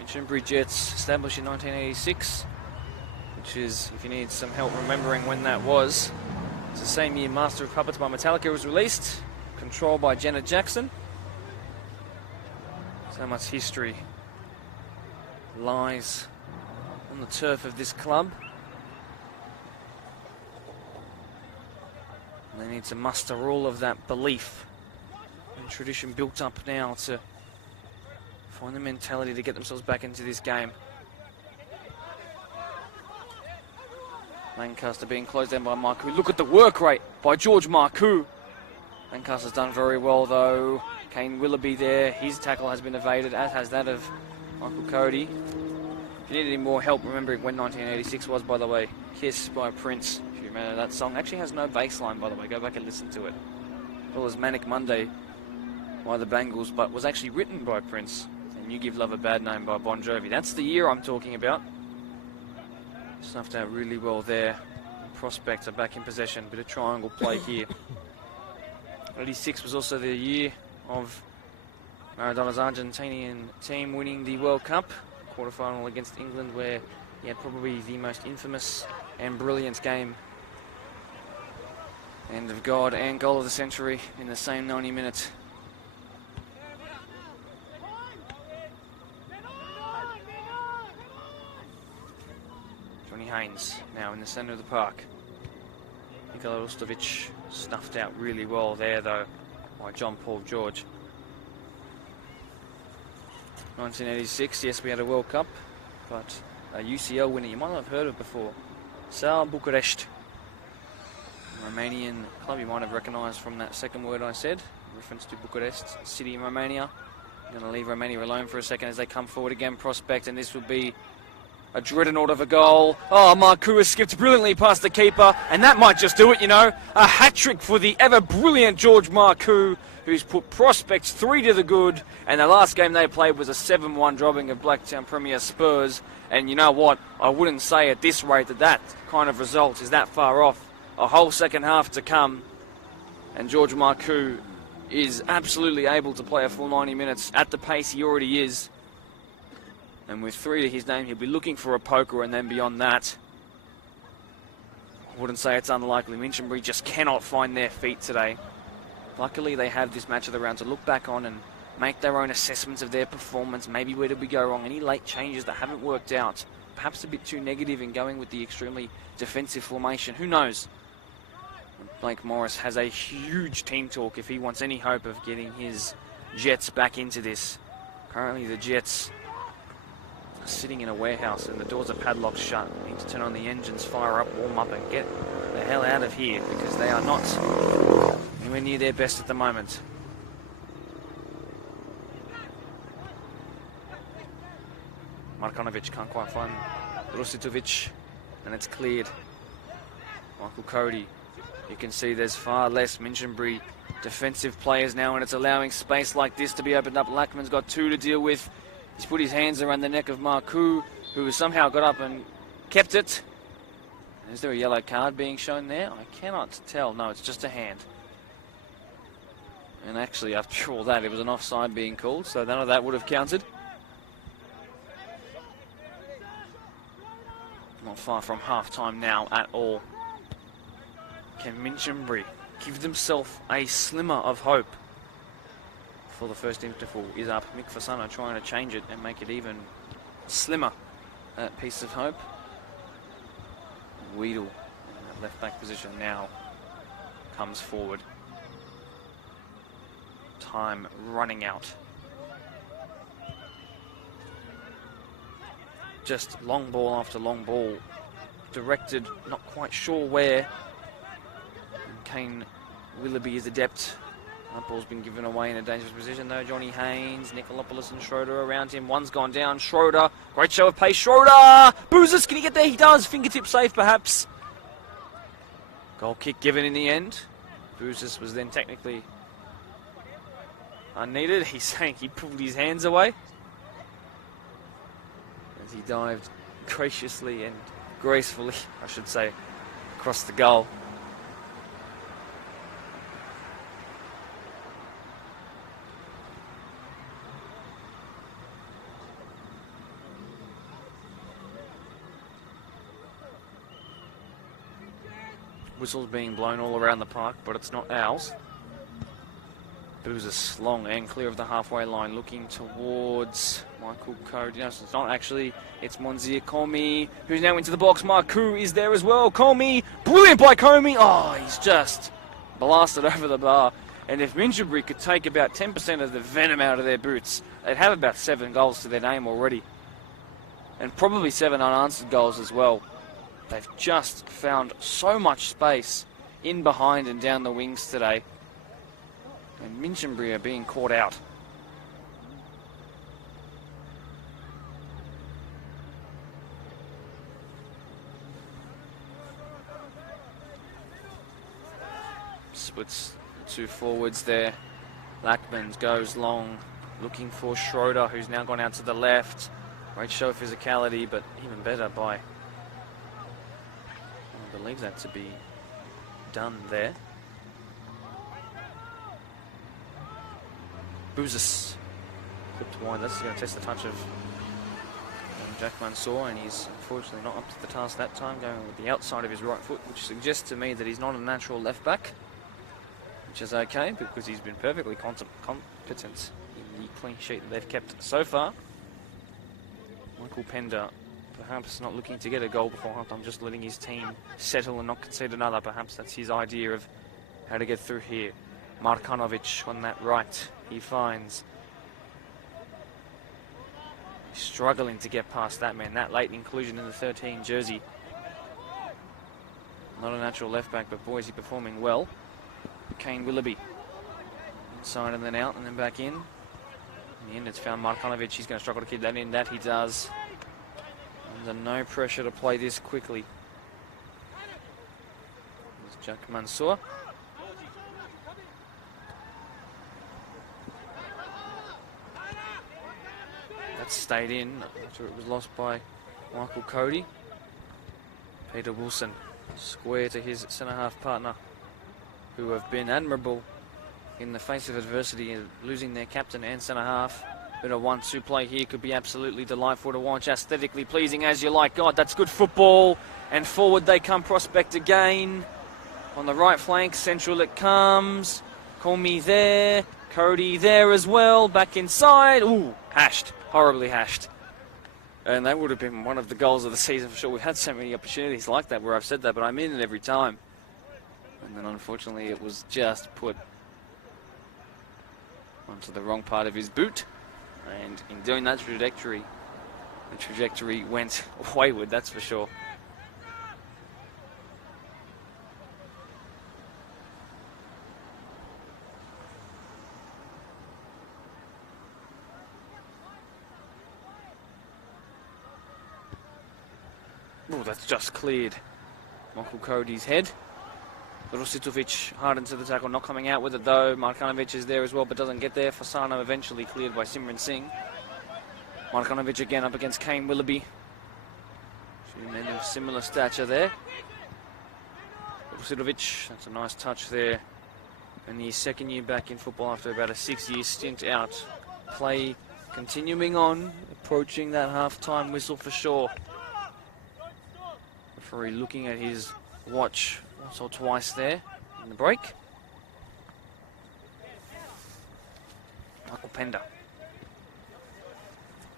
Minchinbury Jets established in 1986, which is, if you need some help remembering when that was, it's the same year Master of Puppets by Metallica was released, Control by Janet Jackson. So much history lies on the turf of this club. And they need to muster all of that belief and tradition built up now to find the mentality to get themselves back into this game. Lancaster being closed down by Marcoux. Look at the work rate by George Marcoux. Lancaster's done very well though. Kane Willoughby there. His tackle has been evaded, as has that of Michael Cody. If you need any more help remembering when 1986 was, by the way, Kiss by Prince, if you remember that song. Actually has no bass line, by the way. Go back and listen to it. As well as Manic Monday by the Bangles, but was actually written by Prince. And You Give Love a Bad Name by Bon Jovi. That's the year I'm talking about. Snuffed out really well there. Prospects are back in possession. Bit of triangle play here. 86 was also the year of Maradona's Argentinian team winning the World Cup. Quarterfinal against England, where he had probably the most infamous and brilliant game. End of God and goal of the century in the same 90 minutes. Johnny Haynes now in the centre of the park. Nikola Ustovic snuffed out really well there though by John Paul George. 1986, yes, we had a World Cup, but a UCL winner you might not have heard of before. Sal Bucharest. Romanian club you might have recognised from that second word I said. Reference to Bucharest, city in Romania. I'm going to leave Romania alone for a second as they come forward again, Prospect, and this would be a dreadnought of a goal. Oh, Marcoux has skipped brilliantly past the keeper, and that might just do it, you know. A hat-trick for the ever-brilliant George Marcoux, who's put Prospects 3 to the good, and the last game they played was a 7-1 dropping of Blacktown Premier Spurs. And you know what? I wouldn't say at this rate that kind of result is that far off. A whole second half to come, and George Marcoux is absolutely able to play a full 90 minutes at the pace he already is. And with 3 to his name, he'll be looking for a poker, and then beyond that, I wouldn't say it's unlikely. Minchinbury just cannot find their feet today. Luckily, they have this match of the round to look back on and make their own assessments of their performance. Maybe where did we go wrong? Any late changes that haven't worked out? Perhaps a bit too negative in going with the extremely defensive formation. Who knows? Blake Morris has a huge team talk if he wants any hope of getting his Jets back into this. Currently, the Jets are sitting in a warehouse and the doors are padlocked shut. They need to turn on the engines, fire up, warm up, and get the hell out of here because they are not anywhere near their best at the moment. Markonovic can't quite find Rusitovic, and it's cleared. Michael Cody. You can see there's far less Minchinbury defensive players now, and it's allowing space like this to be opened up. Lackman's got 2 to deal with. He's put his hands around the neck of Marcoux, who has somehow got up and kept it. Is there a yellow card being shown there? I cannot tell. No, it's just a hand. And actually, after all that, it was an offside being called, so none of that would have counted. Not far from half-time now at all. Can Minchinbury give themselves a slimmer of hope? For the first interval is up. Mick Fasano trying to change it and make it even slimmer. That piece of hope. Weedle in that left-back position now comes forward. Time running out. Just long ball after long ball. Directed, not quite sure where. Kane Willoughby is adept. That ball's been given away in a dangerous position though. Johnny Haynes, Nikolopoulos and Schroeder around him. One's gone down. Schroeder. Great show of pace. Schroeder! Boozers, can he get there? He does. Fingertip save perhaps. Goal kick given in the end. Boozers was then technically unneeded. He's saying he pulled his hands away as he dived graciously and gracefully, I should say, across the goal. Whistles being blown all around the park, but it's not ours. Boozers long and clear of the halfway line, looking towards Michael Cody. No, it's not actually. It's Monzir Comey, who's now into the box. Marcoux is there as well. Comey, brilliant by Comey. Oh, he's just blasted over the bar. And if Minchinbury could take about 10% of the venom out of their boots, they'd have about 7 goals to their name already. And probably 7 unanswered goals as well. They've just found so much space in behind and down the wings today. And Minchinbury are being caught out. Splits two forwards there. Lackman goes long, looking for Schroeder, who's now gone out to the left. Great show of physicality, but even better by, I believe that to be done there. Bouzis clipped wide. That's going to test the touch of Jack Mansour, and he's unfortunately not up to the task that time, going with the outside of his right foot, which suggests to me that he's not a natural left back, which is okay because he's been perfectly competent in the clean sheet that they've kept so far. Michael Pender perhaps not looking to get a goal before half-time, just letting his team settle and not concede another. Perhaps that's his idea of how to get through here. Markanovic on that right, he finds. He's struggling to get past that man, that late inclusion in the 13 jersey. Not a natural left back, but boy is he performing well. Kane Willoughby, inside and then out and then back in. In the end it's found Markanovic, he's going to struggle to keep that in, that he does. Under no pressure to play this quickly. There's Jack Mansour. That stayed in after it was lost by Michael Cody. Peter Wilson, square to his centre-half partner, who have been admirable in the face of adversity and losing their captain and centre-half. Bit of 1-2 play here could be absolutely delightful to watch, aesthetically pleasing as you like. God, that's good football. And forward they come, Prospect again. On the right flank, central it comes. Comey there, Cody there as well, back inside. Ooh, hashed, horribly hashed. And that would have been one of the goals of the season for sure. We've had so many opportunities like that where I've said that, but I mean it every time. And then unfortunately it was just put onto the wrong part of his boot. And in doing that trajectory, the trajectory went wayward, that's for sure. Oh, that's just cleared Michael Cody's head. Rositovic hard into the tackle, not coming out with it though. Markanovic is there as well, but doesn't get there. Fasano eventually cleared by Simran Singh. Markanovic again up against Kane Willoughby. Two men of similar stature there. Rositovic, that's a nice touch there. And his second year back in football after about a 6-year stint out. Play continuing on, approaching that half-time whistle for sure. Referee looking at his watch once or twice there in the break. Michael Pender.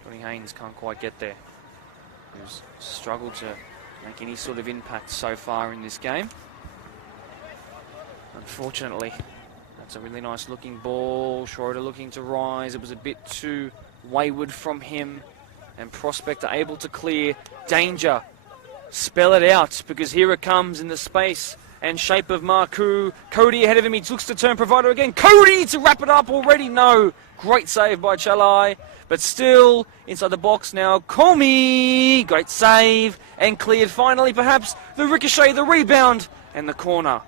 Johnny Haynes can't quite get there. He's struggled to make any sort of impact so far in this game. Unfortunately, that's a really nice looking ball. Schroeder looking to rise. It was a bit too wayward from him. And Prospect are able to clear. Danger. Spell it out, because here it comes in the space and shape of Marku. Cody ahead of him, he looks to turn provider again. Cody to wrap it up already, no. Great save by Chalai, but still inside the box now. Comey, great save, and cleared finally, perhaps the ricochet, the rebound, and the corner.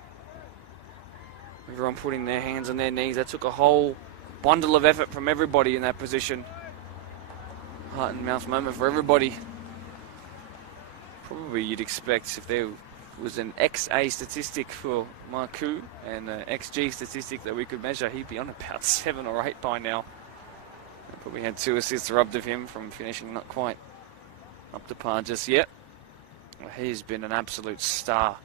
Everyone putting their hands on their knees. That took a whole bundle of effort from everybody in that position. Heart and mouth moment for everybody. Probably you'd expect if there was an XA statistic for Marku and an XG statistic that we could measure, he'd be on about 7 or 8 by now. Probably had 2 assists robbed of him from finishing not quite up to par just yet. He's been an absolute star.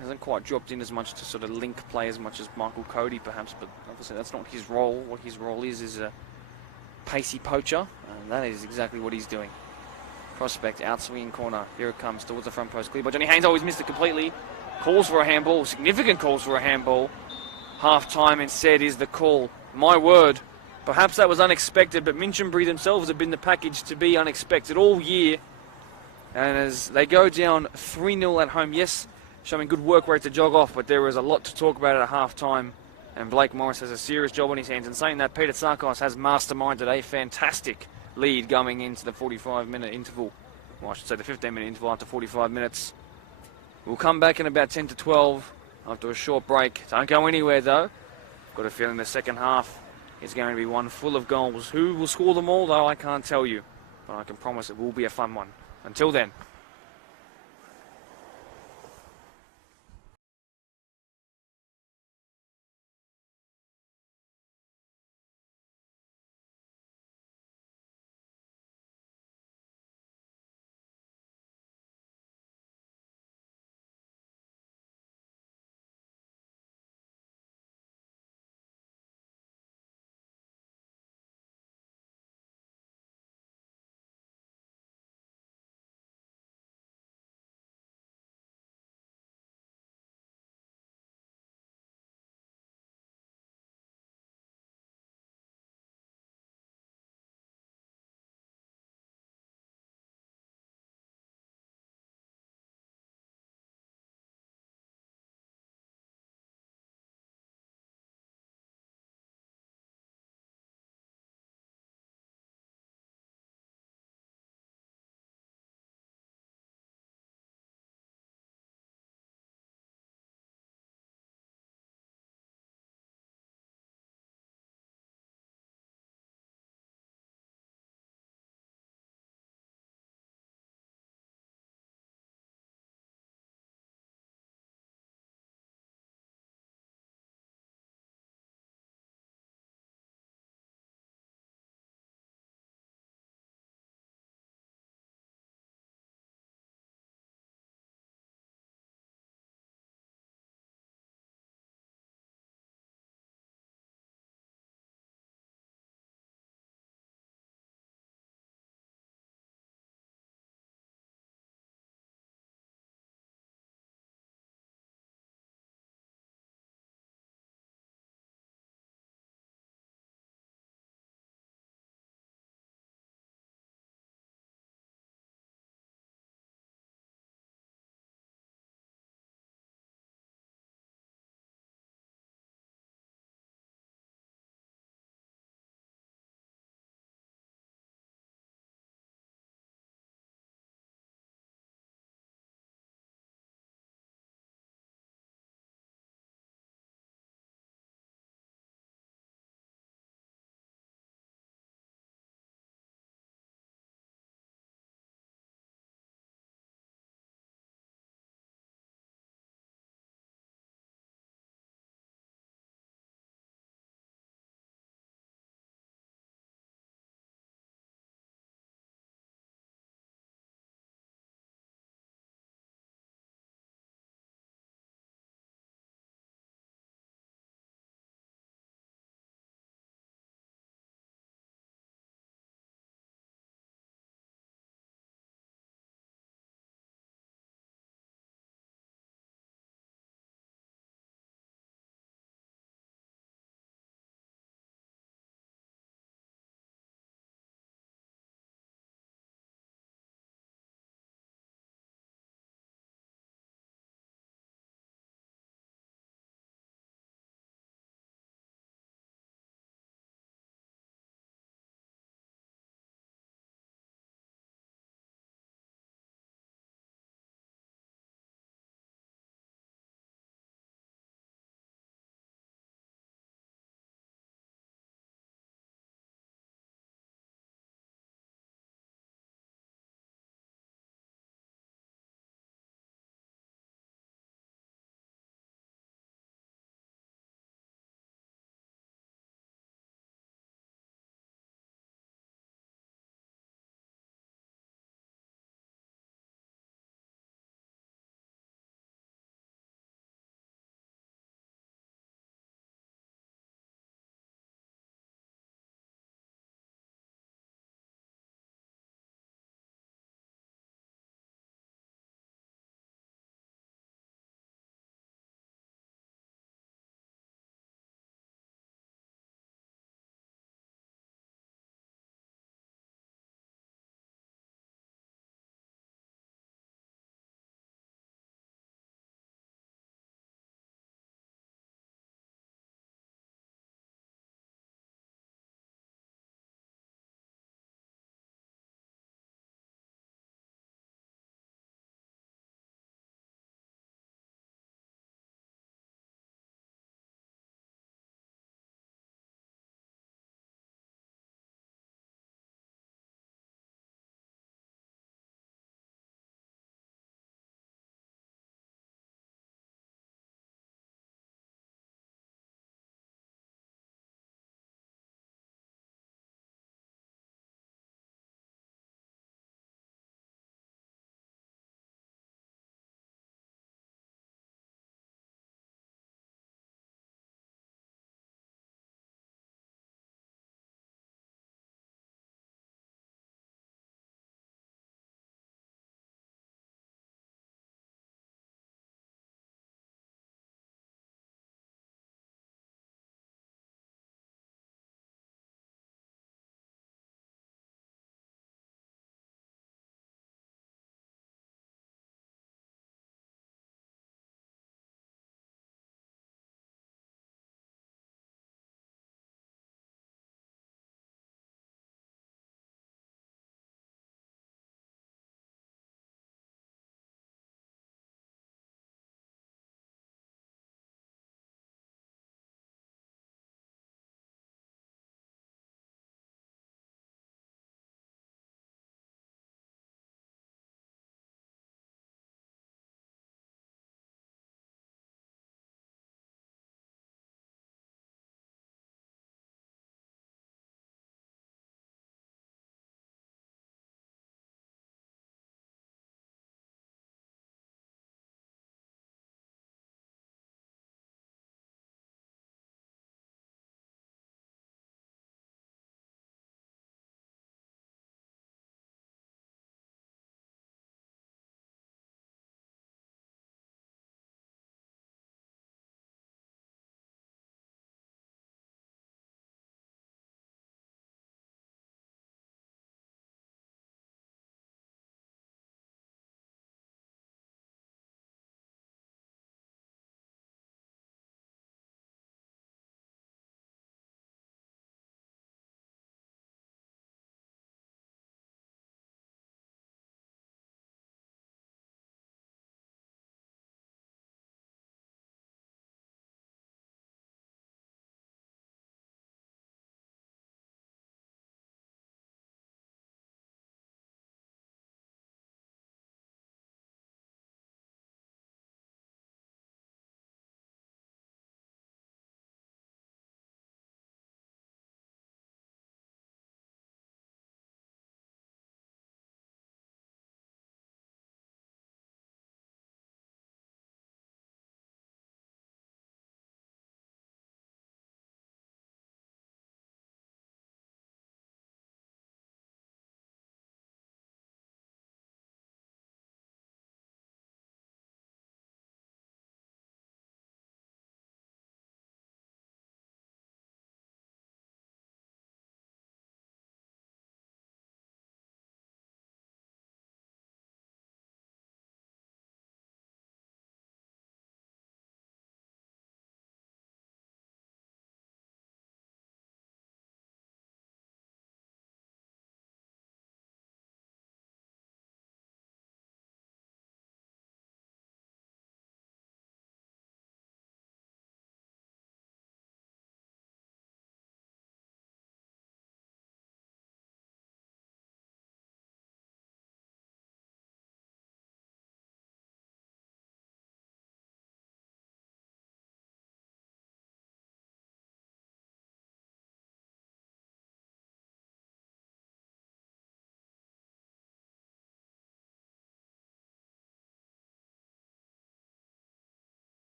Hasn't quite dropped in as much to sort of link play as much as Michael Cody perhaps, but obviously that's not his role. What his role is a pacey poacher, and that is exactly what he's doing. Prospect, outswinging corner. Here it comes towards the front post. Clear by Johnny Haynes. Always missed it completely. Calls for a handball. Significant calls for a handball. Half-time instead is the call. My word. Perhaps that was unexpected, but Minchinbury themselves have been the package to be unexpected all year. And as they go down 3-0 at home, yes, showing good work rate to jog off, but there is a lot to talk about at half-time. And Blake Morris has a serious job on his hands. And saying that, Peter Tsakos has masterminded a fantastic lead going into the 45-minute interval. Well, I should say the 15-minute interval after 45 minutes. We'll come back in about 10 to 12 after a short break. Don't go anywhere though. Got a feeling the second half is going to be one full of goals. Who will score them all though, I can't tell you. But I can promise it will be a fun one. Until then.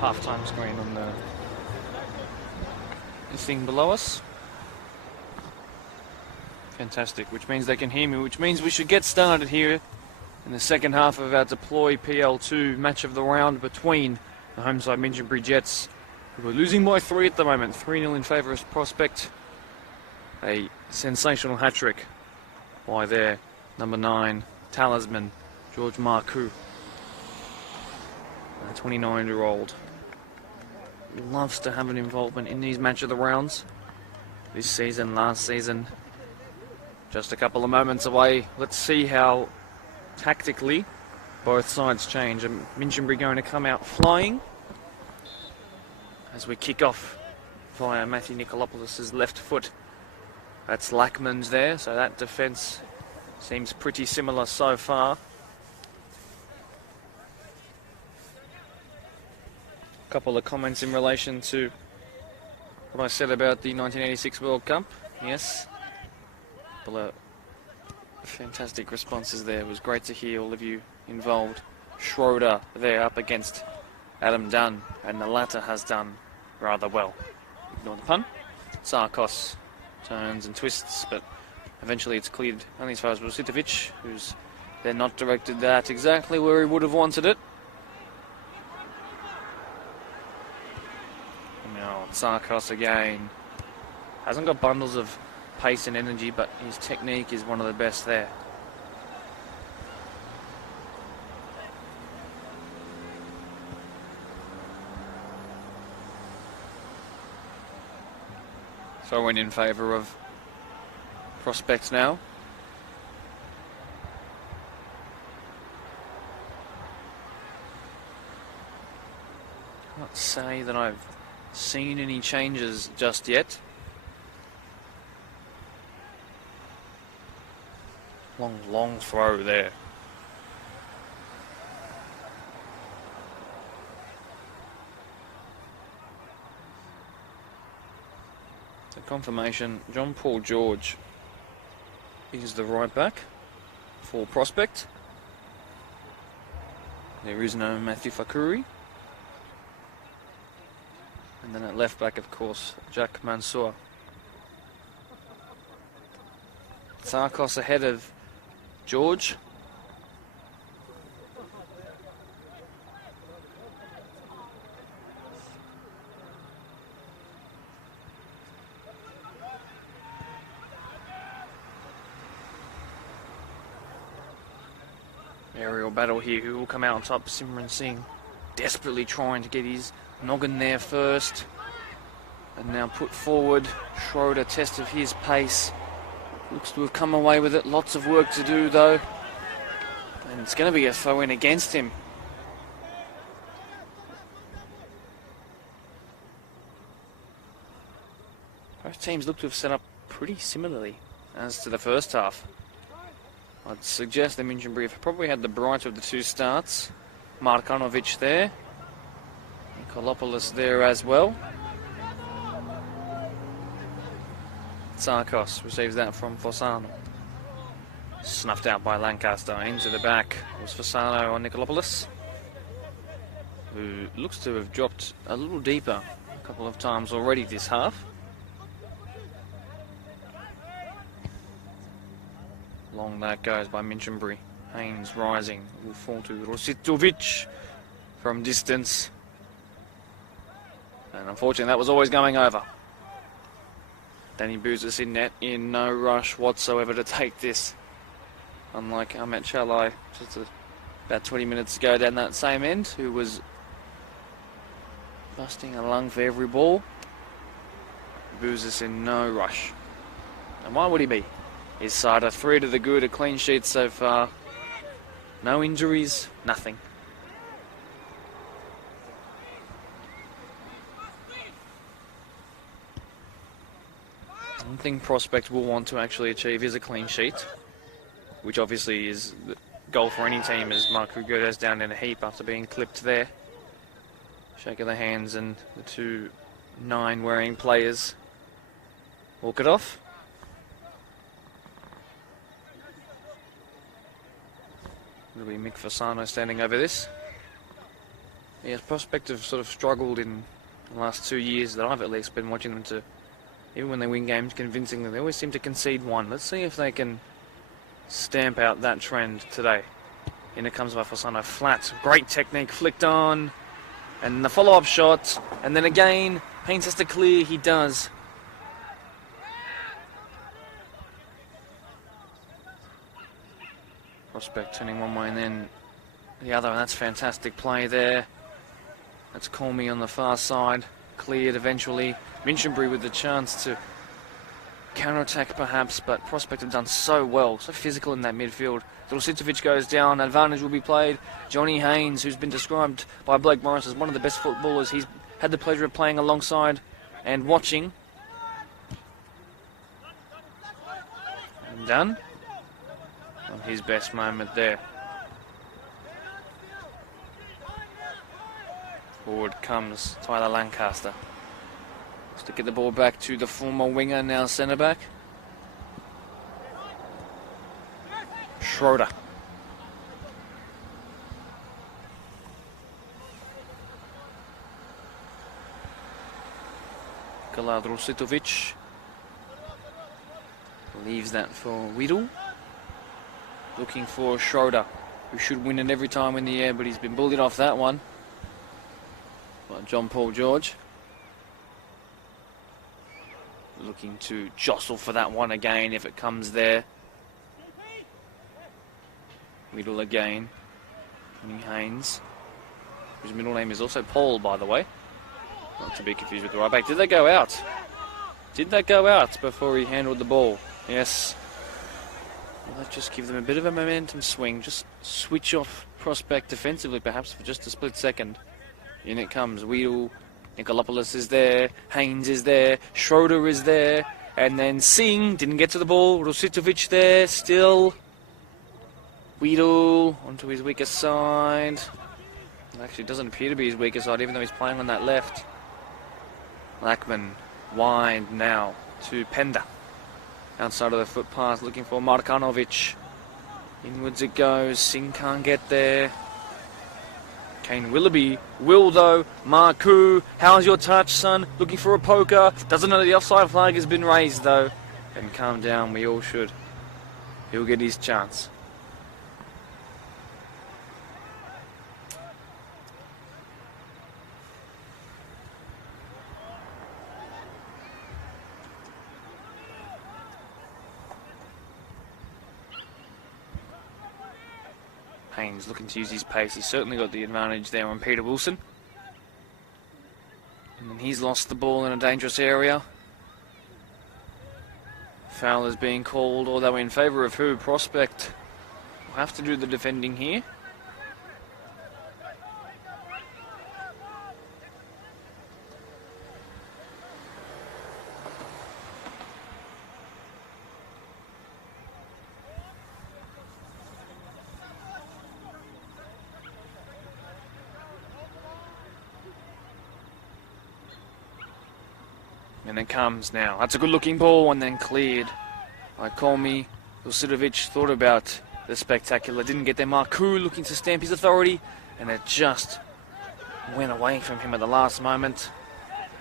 half-time screen on the thing below us. Fantastic, which means they can hear me, which means we should get started here in the second half of our Deploy PL2 match of the round between the home side Minchinbury Jets, who are losing by 3 at the moment, 3-0 in favour of Prospect. A sensational hat-trick by their number 9 talisman, George Marcoux, a 29-year-old. Loves to have an involvement in these match of the rounds. This season, last season, just a couple of moments away. Let's see how tactically both sides change. And Minchinbury going to come out flying as we kick off via Matthew Nikolopoulos' left foot. That's Lackman's there, so that defence seems pretty similar so far. A couple of comments in relation to what I said about the 1986 World Cup. Yes, a couple of fantastic responses there. It was great to hear all of you involved. Schroeder there up against Adam Dunn, and the latter has done rather well. Ignore the pun. Sarkos turns and twists, but eventually it's cleared only as far as Vucitovic, who's then not directed that exactly where he would have wanted it. Now Sarkos again. Hasn't got bundles of pace and energy, but his technique is one of the best there. So win in favour of Prospects now. Can't say that I've seen any changes just yet. Long throw there. The confirmation, John Paul George is the right back for Prospect. There is no Matthew Fakuri. And then at left back, of course, Jack Mansour. Sarkos ahead of George. Aerial battle here. Who will come out on top? Simran Singh desperately trying to get his noggin there first. And now put forward. Schroeder, test of his pace. Looks to have come away with it. Lots of work to do though. And it's going to be a throw in against him. Both teams look to have set up pretty similarly as to the first half. I'd suggest that Minchinbury have probably had the brighter of the two starts. Markanovic there. Nikolopoulos there as well. Sarkos receives that from Fossano. Snuffed out by Lancaster. Into the back was Fossano on Nikolopoulos, who looks to have dropped a little deeper a couple of times already this half. Long that goes by Minchinbury. Haynes rising. Will fall to Rositovic from distance. And unfortunately that was always going over. Danny Bouzas in net, in no rush whatsoever to take this. Unlike Ahmet Chalai just about 20 minutes ago down that same end, who was busting a lung for every ball. Bouzas in no rush. And why would he be? His side are 3 to the good, a clean sheet so far. No injuries, nothing. One thing Prospect will want to actually achieve is a clean sheet, which obviously is the goal for any team, as Marco goes down in a heap after being clipped there. Shake of the hands and the 2 9-wearing players walk it off. It'll be Mick Fossano standing over this. Yeah, Prospect have sort of struggled in the last 2 years that I've at least been watching them to, even when they win games convincingly, they always seem to concede one. Let's see if they can stamp out that trend today. In it comes by Fasano, flat, great technique, flicked on, and the follow-up shot, and then again, Haynes has to clear, he does. Prospect turning one way and then the other, and that's fantastic play there. That's Comey on the far side, cleared eventually. Minchinbury with the chance to counter-attack perhaps, but Prospect have done so well, so physical in that midfield. Drusitovic goes down, advantage will be played. Johnny Haynes, who's been described by Blake Morris as one of the best footballers he's had the pleasure of playing alongside and watching. And done. On his best moment there. Forward comes Tyler Lancaster. Just to get the ball back to the former winger, now centre back. Schroeder. Drusitovic leaves that for Weedle. Looking for Schroeder, who should win it every time in the air, but he's been bullied off that one by John Paul George. Looking to jostle for that one again if it comes there. Weedle again. Haynes, whose middle name is also Paul, by the way. Not to be confused with the right back. Did they go out? Did that go out before he handled the ball? Yes. Well, that just give them a bit of a momentum swing. Just switch off Prospect defensively, perhaps, for just a split second. In it comes Weedle. Nikolopoulos is there. Haynes is there. Schroeder is there. And then Singh didn't get to the ball. Drusitovic there still. Weedle onto his weaker side. Actually, doesn't appear to be his weaker side, even though he's playing on that left. Lackman wide now to Pender. Outside of the foot pass, looking for Markanovic. Inwards it goes. Singh can't get there. Kane Willoughby will though. Marku, how's your touch, son? Looking for a poker. Doesn't know the offside flag has been raised though. And calm down, we all should. He'll get his chance. Haynes looking to use his pace. He's certainly got the advantage there on Peter Wilson. And then he's lost the ball in a dangerous area. Foul is being called, although in favour of who? Prospect will have to do the defending here. And it comes now. That's a good looking ball and then cleared by Comey. Vucidovic thought about the spectacular. Didn't get there. Marku looking to stamp his authority. And it just went away from him at the last moment.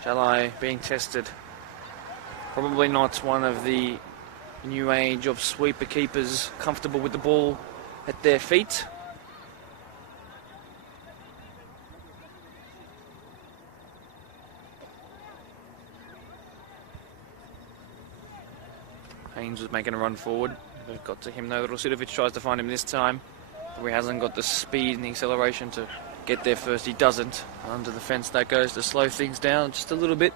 Jalai being tested. Probably not one of the new age of sweeper keepers comfortable with the ball at their feet. Haynes was making a run forward. It got to him though. Vucidovic tries to find him this time. But he hasn't got the speed and the acceleration to get there first. He doesn't. Under the fence that goes to slow things down just a little bit.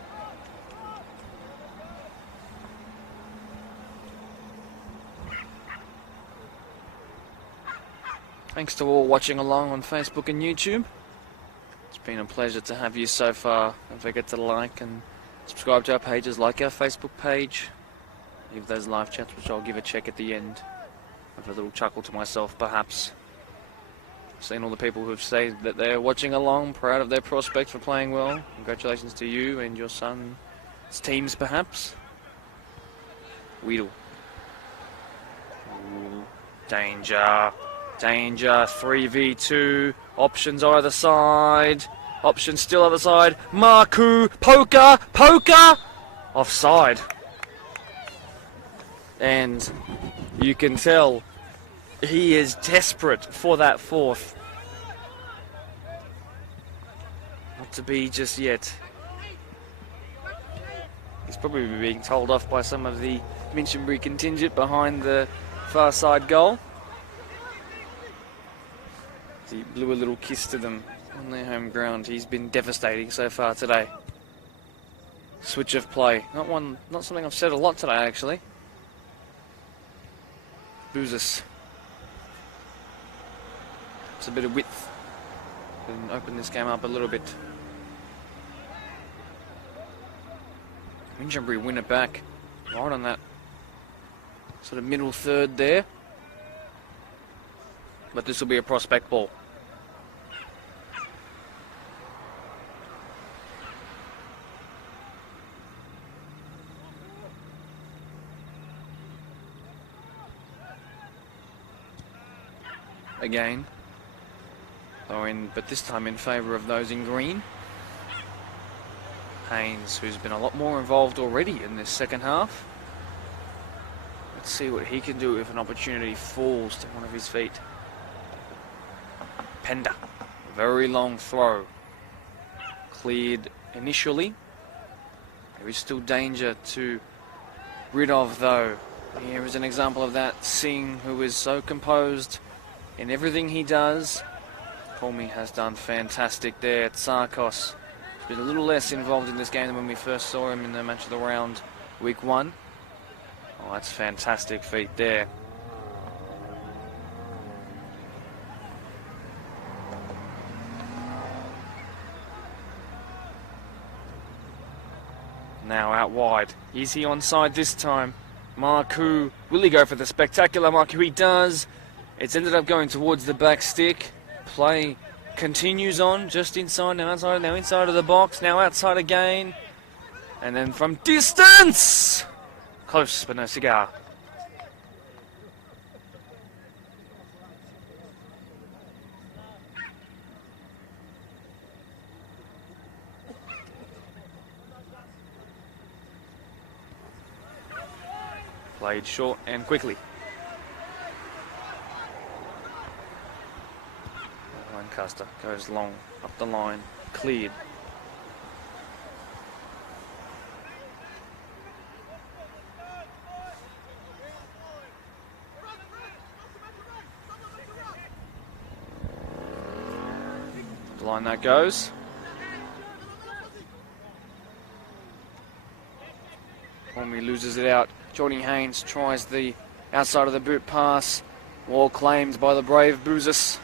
Thanks to all watching along on Facebook and YouTube. It's been a pleasure to have you so far. Don't forget to like and subscribe to our pages, like our Facebook page. Leave those live chats, which I'll give a check at the end. Have a little chuckle to myself, perhaps. Seen all the people who've said that they're watching along, proud of their prospects for playing well. Congratulations to you and your son's teams, perhaps. Weedle. Ooh, danger. Danger, 3v2, options either side, options still other side, Marku, poker, offside. And you can tell he is desperate for that fourth. Not to be just yet. He's probably being told off by some of the Minchinbury contingent behind the far side goal. He blew a little kiss to them on their home ground. He's been devastating so far today. Switch of play. Not something I've said a lot today, actually. Boozes. It's a bit of width. Can open this game up a little bit. Minchinbury win it back. Right on that sort of middle third there. But this will be a prospect ball. Again, but this time in favour of those in green. Haynes, who's been a lot more involved already in this second half. Let's see what he can do if an opportunity falls to one of his feet. Pender, very long throw. Cleared initially. There is still danger to rid of though. Here is an example of that. Singh, who is so composed in everything he does. Comey has done fantastic there. Tsarkos has been a little less involved in this game than when we first saw him in the match of the round, week 1. Oh, that's fantastic feat there. Now out wide. Is he onside this time? Marku, will he go for the spectacular Marku? He does. It's ended up going towards the back stick. Play continues on, just inside, now outside, now inside of the box, now outside again. And then from distance! Close, but no cigar. Played short and quickly. Lancaster goes long, up the line, cleared. The line that goes. Comey loses it out. Jordan Haynes tries the outside of the boot pass. Wall claimed by the brave Bouzis.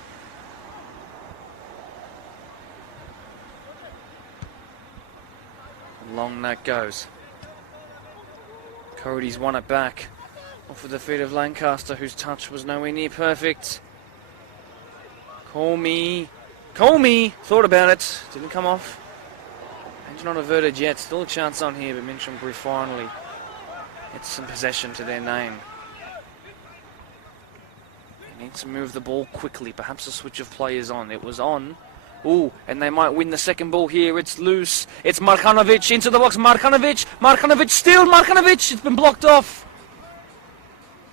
Long that goes. Cody's won it back off of the feet of Lancaster, whose touch was nowhere near perfect. Comey thought about it, didn't come off. Range not averted yet, still a chance on here, but Minchinbury finally gets some possession to their name. They need to move the ball quickly, perhaps a switch of play is on. It was on. Ooh, and they might win the second ball here. It's loose. It's Markanovic into the box. Markanovic still. Markanovic. It's been blocked off.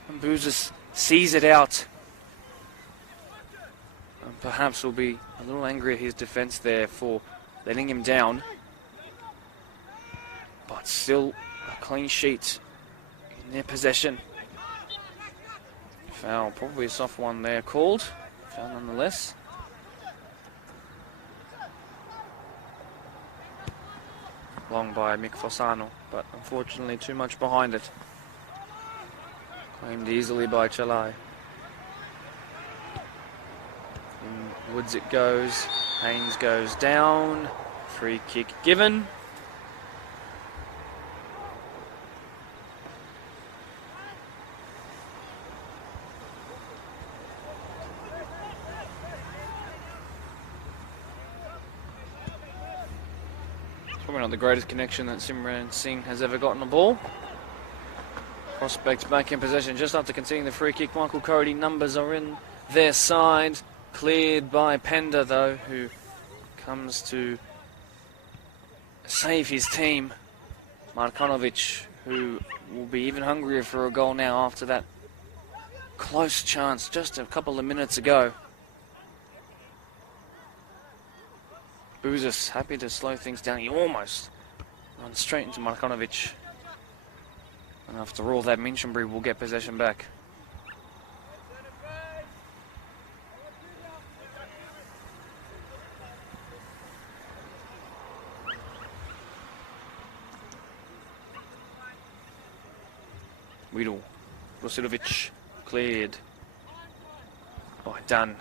And Bouzis sees it out. And perhaps will be a little angry at his defence there for letting him down. But still a clean sheet in their possession. Foul, probably a soft one there called. Foul nonetheless. Long by Mick Fossano, but unfortunately too much behind it. Claimed easily by Chalai. In Woods it goes. Haynes goes down. Free kick given. Probably not the greatest connection that Simran Singh has ever gotten a ball. Prospects back in possession just after conceding the free kick. Michael Cody, numbers are in their side. Cleared by Pender, though, who comes to save his team. Markonovic, who will be even hungrier for a goal now after that close chance just a couple of minutes ago. Bouzas happy to slow things down. He almost runs straight into Markonovic. And after all that, Minchinbury will get possession back. Weedle, Rosidovic, cleared by Dunn.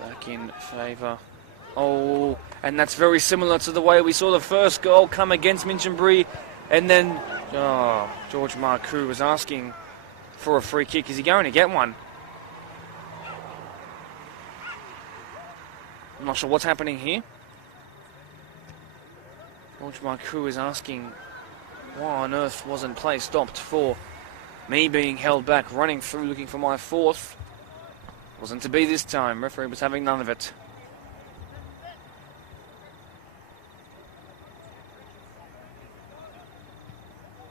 Back in favour. Oh, and that's very similar to the way we saw the first goal come against Minchinbury. And then, George Marcoux was asking for a free kick. Is he going to get one? I'm not sure what's happening here. George Marcoux is asking why on earth wasn't play stopped for me being held back, running through looking for my fourth. Wasn't to be this time. Referee was having none of it.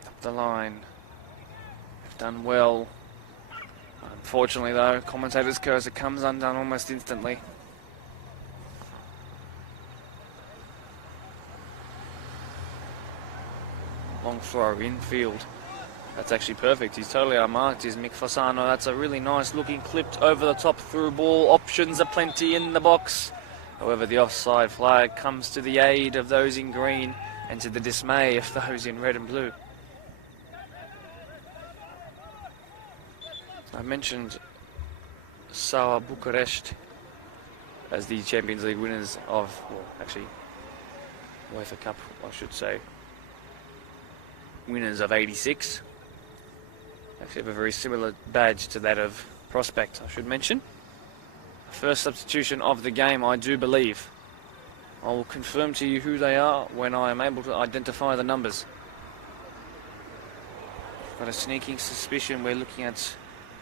Up the line. They've done well. Unfortunately, though, commentator's cursor comes undone almost instantly. Long throw, infield. That's actually perfect. He's totally unmarked, is Mick Fasano. That's a really nice looking clipped over the top through ball. Options are plenty in the box. However, the offside flag comes to the aid of those in green and to the dismay of those in red and blue. I mentioned Steaua Bucharest as the Champions League winners of, well, actually, UEFA Cup, I should say, winners of 86. Actually have a very similar badge to that of Prospect, I should mention. First substitution of the game, I do believe. I will confirm to you who they are when I am able to identify the numbers. Got a sneaking suspicion we're looking at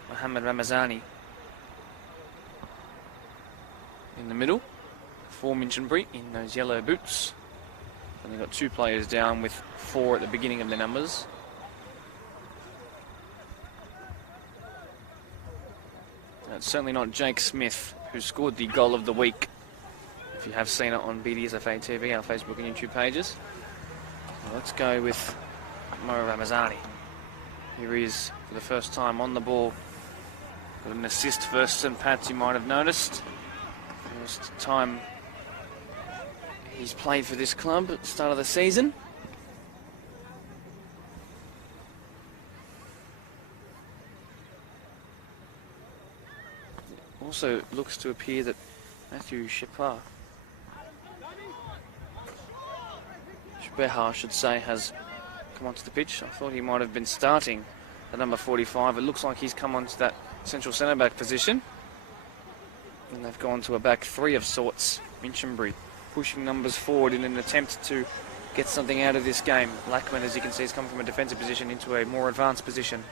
Mohamed Ramazani in the middle for Minchinbury in those yellow boots. And they've got two players down with 4 at the beginning of their numbers. It's certainly not Jake Smith who scored the goal of the week. If you have seen it on BDSFA TV, our Facebook and YouTube pages. Well, let's go with Mo Ramazani. Here he is for the first time on the ball. Got an assist versus St. Pat's, you might have noticed. First time he's played for this club at the start of the season. Also looks to appear that Matthew Shephar, I should say, has come onto the pitch. I thought he might have been starting at number 45. It looks like he's come onto that central centre-back position. And they've gone to a back three of sorts. Minchinbury pushing numbers forward in an attempt to get something out of this game. Lackman, as you can see, has come from a defensive position into a more advanced position.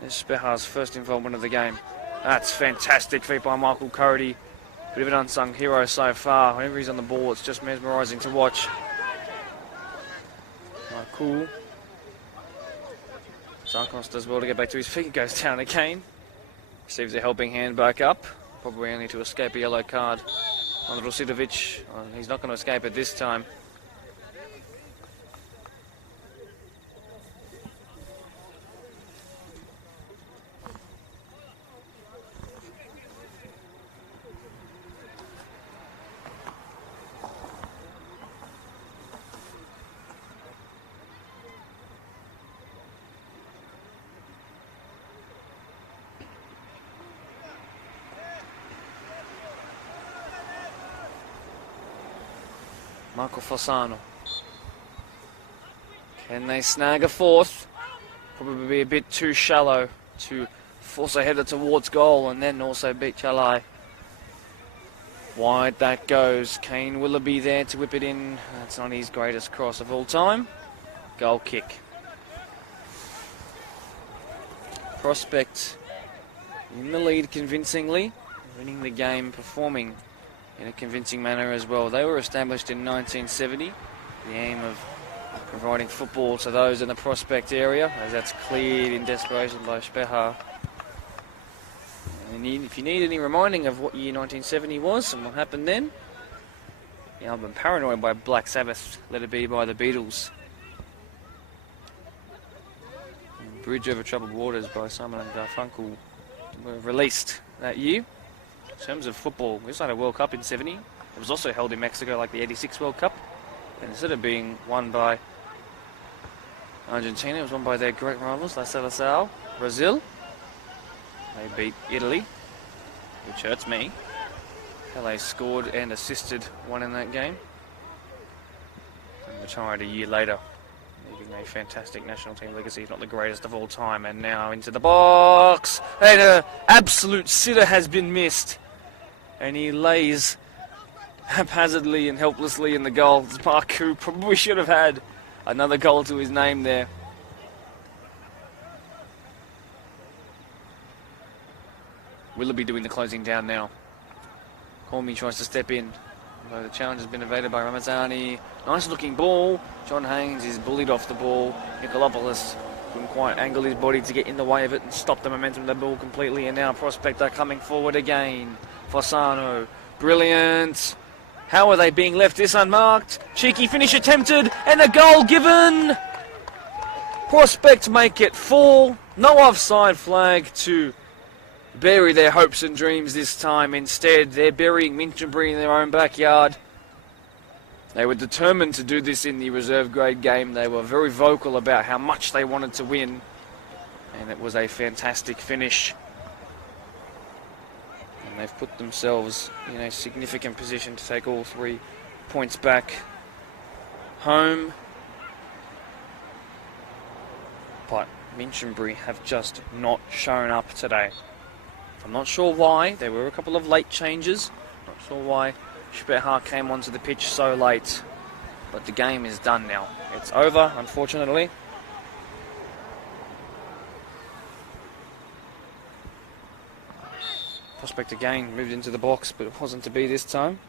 There's Spehar's first involvement of the game. That's fantastic feat by Michael Cody. Bit of an unsung hero so far. Whenever he's on the ball, it's just mesmerising to watch. Cool. Sarkos does well to get back to his feet. Goes down again. Receives a helping hand back up. Probably only to escape a yellow card on Rosidovic. He's not going to escape it this time. Marco Fossano. Can they snag a fourth? Probably be a bit too shallow to force a header towards goal and then also beat Chalai. Wide that goes. Kane Willoughby there to whip it in. That's not his greatest cross of all time. Goal kick. Prospect in the lead convincingly, winning the game, performing in a convincing manner as well. They were established in 1970, the aim of providing football to those in the Prospect area, as that's cleared in desperation by Speha. And if you need any reminding of what year 1970 was and what happened then, the album Paranoid by Black Sabbath, Let It Be by the Beatles, and Bridge Over Troubled Waters by Simon and Garfunkel were released that year. In terms of football, we also had a World Cup in 70. It was also held in Mexico like the 86 World Cup. And instead of being won by Argentina, it was won by their great rivals, La Seleção, Brazil. They beat Italy, which hurts me. Pelé scored and assisted one in that game. And retired a year later, leaving a fantastic national team legacy, if not the greatest of all time. And now into the box. And an absolute sitter has been missed. And he lays haphazardly and helplessly in the goal. Parku probably should have had another goal to his name there. Willoughby doing the closing down now. Cormy tries to step in, though the challenge has been evaded by Ramazani. Nice looking ball. John Haynes is bullied off the ball. Nikolopoulos couldn't quite angle his body to get in the way of it and stop the momentum of the ball completely. And now Prospect are coming forward again. Fossano, brilliant. How are they being left this unmarked? Cheeky finish attempted and a goal given. Prospect make it 4. No offside flag to bury their hopes and dreams this time. Instead, they're burying Minchinbury in their own backyard. They were determined to do this in the reserve grade game. They were very vocal about how much they wanted to win. And it was a fantastic finish. And they've put themselves in a significant position to take all 3 points back home. But Minchinbury have just not shown up today. I'm not sure why. There were a couple of late changes. Not sure why Speha came onto the pitch so late. But the game is done now. It's over, unfortunately. Prospect again moved into the box, but it wasn't to be this time.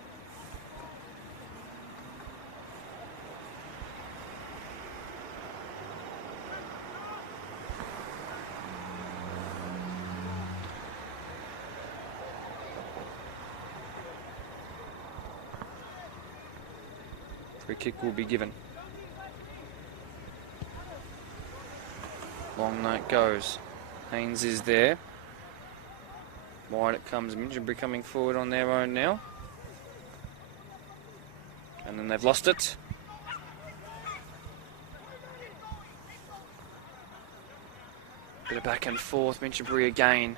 Free kick will be given. Long night goes. Haynes is there. Wide it comes. Minchinbury coming forward on their own now. And then they've lost it. Bit of back and forth. Minchinbury again.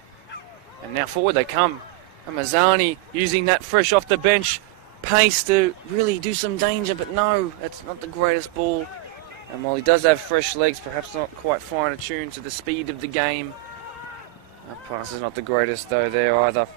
And now forward they come. Ramazani using that fresh off the bench pace to really do some danger, but no, that's not the greatest ball. And while he does have fresh legs, perhaps not quite fine attuned to the speed of the game. That pass is not the greatest though there either.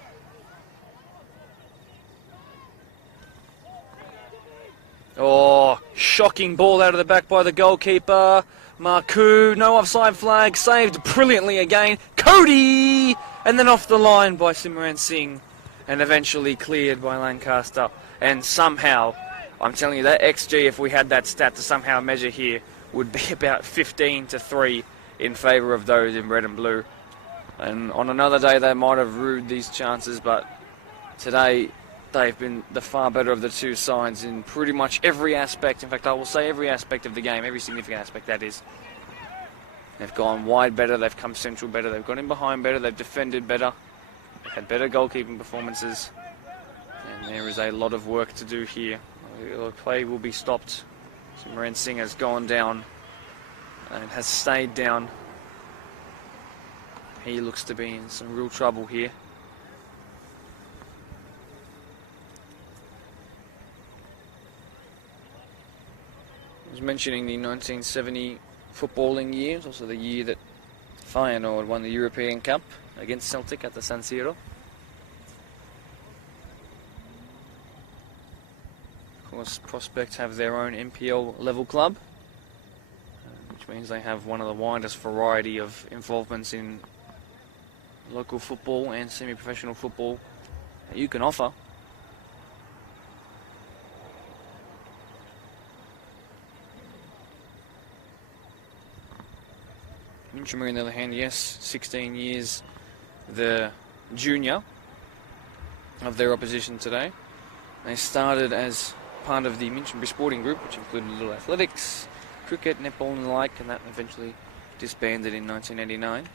Oh, shocking ball out of the back by the goalkeeper. Marku, no offside flag, saved brilliantly again. Cody! And then off the line by Simran Singh. And eventually cleared by Lancaster. And somehow, I'm telling you, that XG, if we had that stat to somehow measure here, would be about 15-3 in favour of those in red and blue. And on another day, they might have rued these chances, but today, they've been the far better of the two sides in pretty much every aspect. In fact, I will say every aspect of the game, every significant aspect, that is. They've gone wide better, they've come central better, they've gone in behind better, they've defended better, they've had better goalkeeping performances. And there is a lot of work to do here. The play will be stopped. Simran Singh has gone down and has stayed down. He looks to be in some real trouble here. I was mentioning the 1970 footballing year. It's also the year that Feyenoord won the European Cup against Celtic at the San Siro. Of course, Prospect have their own NPL level club, which means they have one of the widest variety of involvements in local football and semi-professional football that you can offer. Minchinbury, on the other hand, yes, 16 years the junior of their opposition today. They started as part of the Minchinbury Sporting Group, which included little athletics, cricket, netball and the like, and that eventually disbanded in 1989.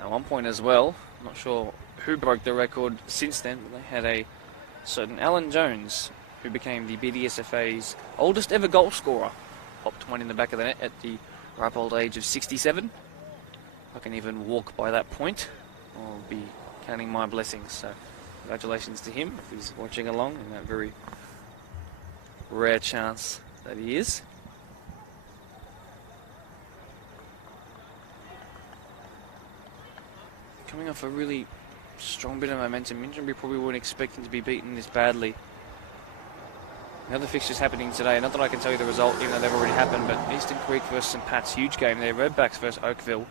At one point as well, not sure who broke the record since then, but they had a certain Alan Jones, who became the BDSFA's oldest ever goal scorer. Popped one in the back of the net at the ripe old age of 67. If I can even walk by that point, I'll be counting my blessings. So congratulations to him if he's watching along in that very rare chance that he is. Coming off a really strong bit of momentum, Minchinbury probably wouldn't expect him to be beaten this badly. The other fixtures happening today, not that I can tell you the result even though they've already happened, but Eastern Creek versus St Pat's, huge game there. Redbacks versus Oakville,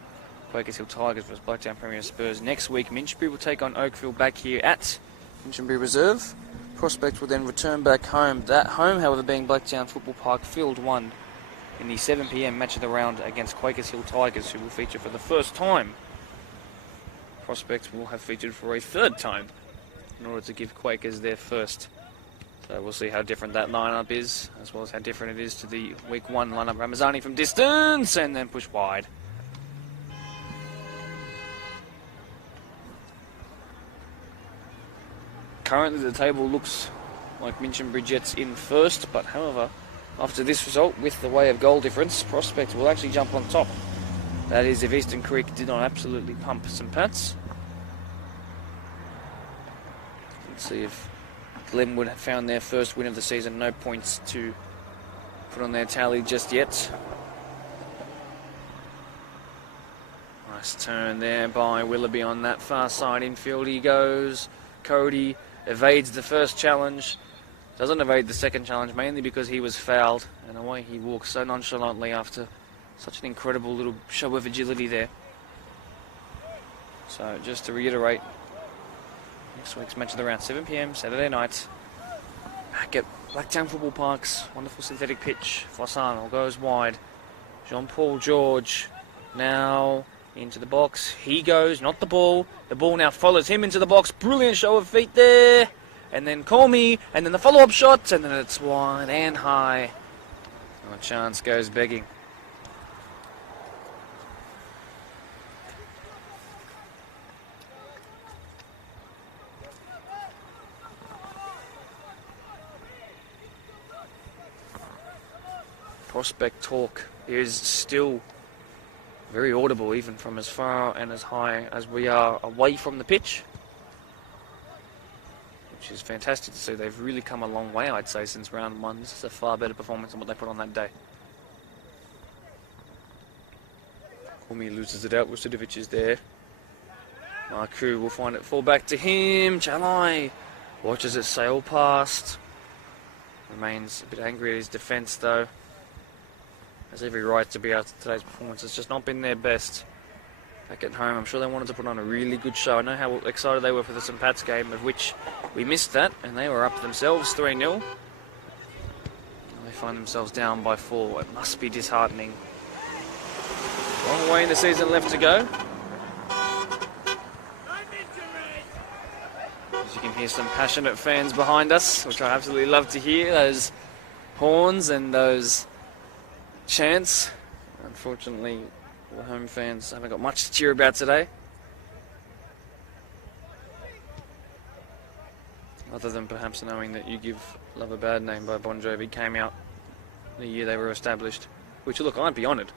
Quakers Hill Tigers versus Blacktown Premier Spurs. Next week, Minchinbury will take on Oakville back here at Minchinbury Reserve. Prospect will then return back home. That home, however, being Blacktown Football Park Field 1 in the 7 p.m. match of the round against Quakers Hill Tigers, who will feature for the first time. Prospect will have featured for a third time in order to give Quakers their first. So we'll see how different that lineup is, as well as how different it is to the week 1 lineup. Ramazani from distance and then push wide. Currently the table looks like Minchinbury Jets in first, but however, after this result, with the way of goal difference, Prospect will actually jump on top. That is if Eastern Creek did not absolutely pump St Pat's. Let's see if Glenwood have found their first win of the season. No points to put on their tally just yet. Nice turn there by Willoughby on that far side. Infield he goes. Cody evades the first challenge. Doesn't evade the second challenge, mainly because he was fouled. And away he walks so nonchalantly after such an incredible little show of agility there. So just to reiterate, next week's match of the round, 7 p.m, Saturday night. Back at Blacktown Football Park's wonderful synthetic pitch. Fossano goes wide. Jean-Paul George now into the box. He goes, not the ball. The ball now follows him into the box. Brilliant show of feet there. And then Comey, and then the follow-up shot, and then it's wide and high. No chance goes begging. Prospect talk is still very audible, even from as far and as high as we are away from the pitch, which is fantastic to see. They've really come a long way, I'd say, since round 1. This is a far better performance than what they put on that day. Kumi loses it out. Vucedovic is there. Marku will find it, fall back to him. Chalai watches it sail past. Remains a bit angry at his defence, though. Has every right to be after today's performance. It's just not been their best. Back at home, I'm sure they wanted to put on a really good show. I know how excited they were for the St Pat's game, of which we missed that, and they were up themselves 3-0. They find themselves down by 4. It must be disheartening. Long way in the season left to go. As you can hear some passionate fans behind us, which I absolutely love to hear. Those horns and those chants. Unfortunately, the home fans haven't got much to cheer about today, other than perhaps knowing that You Give Love a Bad Name by Bon Jovi came out the year they were established, which, look, I'd be honoured.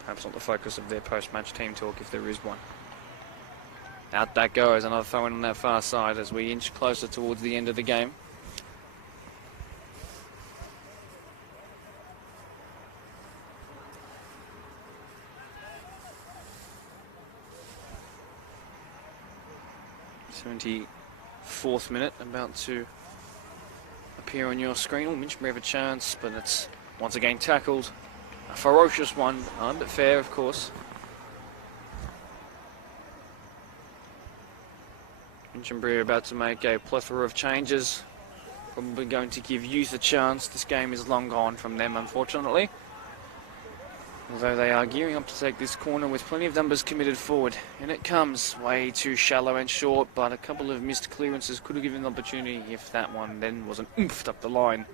Perhaps not the focus of their post-match team talk, if there is one. Out that goes, another throw-in on that far side as we inch closer towards the end of the game. '74th minute, about to appear on your screen. Minchinbury have a chance, but it's once again tackled A ferocious one, but fair, of course. Minchinbury are about to make a plethora of changes. Probably going to give youth a chance. This game is long gone from them, unfortunately. Although they are gearing up to take this corner with plenty of numbers committed forward. And it comes way too shallow and short, but a couple of missed clearances could have given the opportunity if that one then wasn't oofed up the line.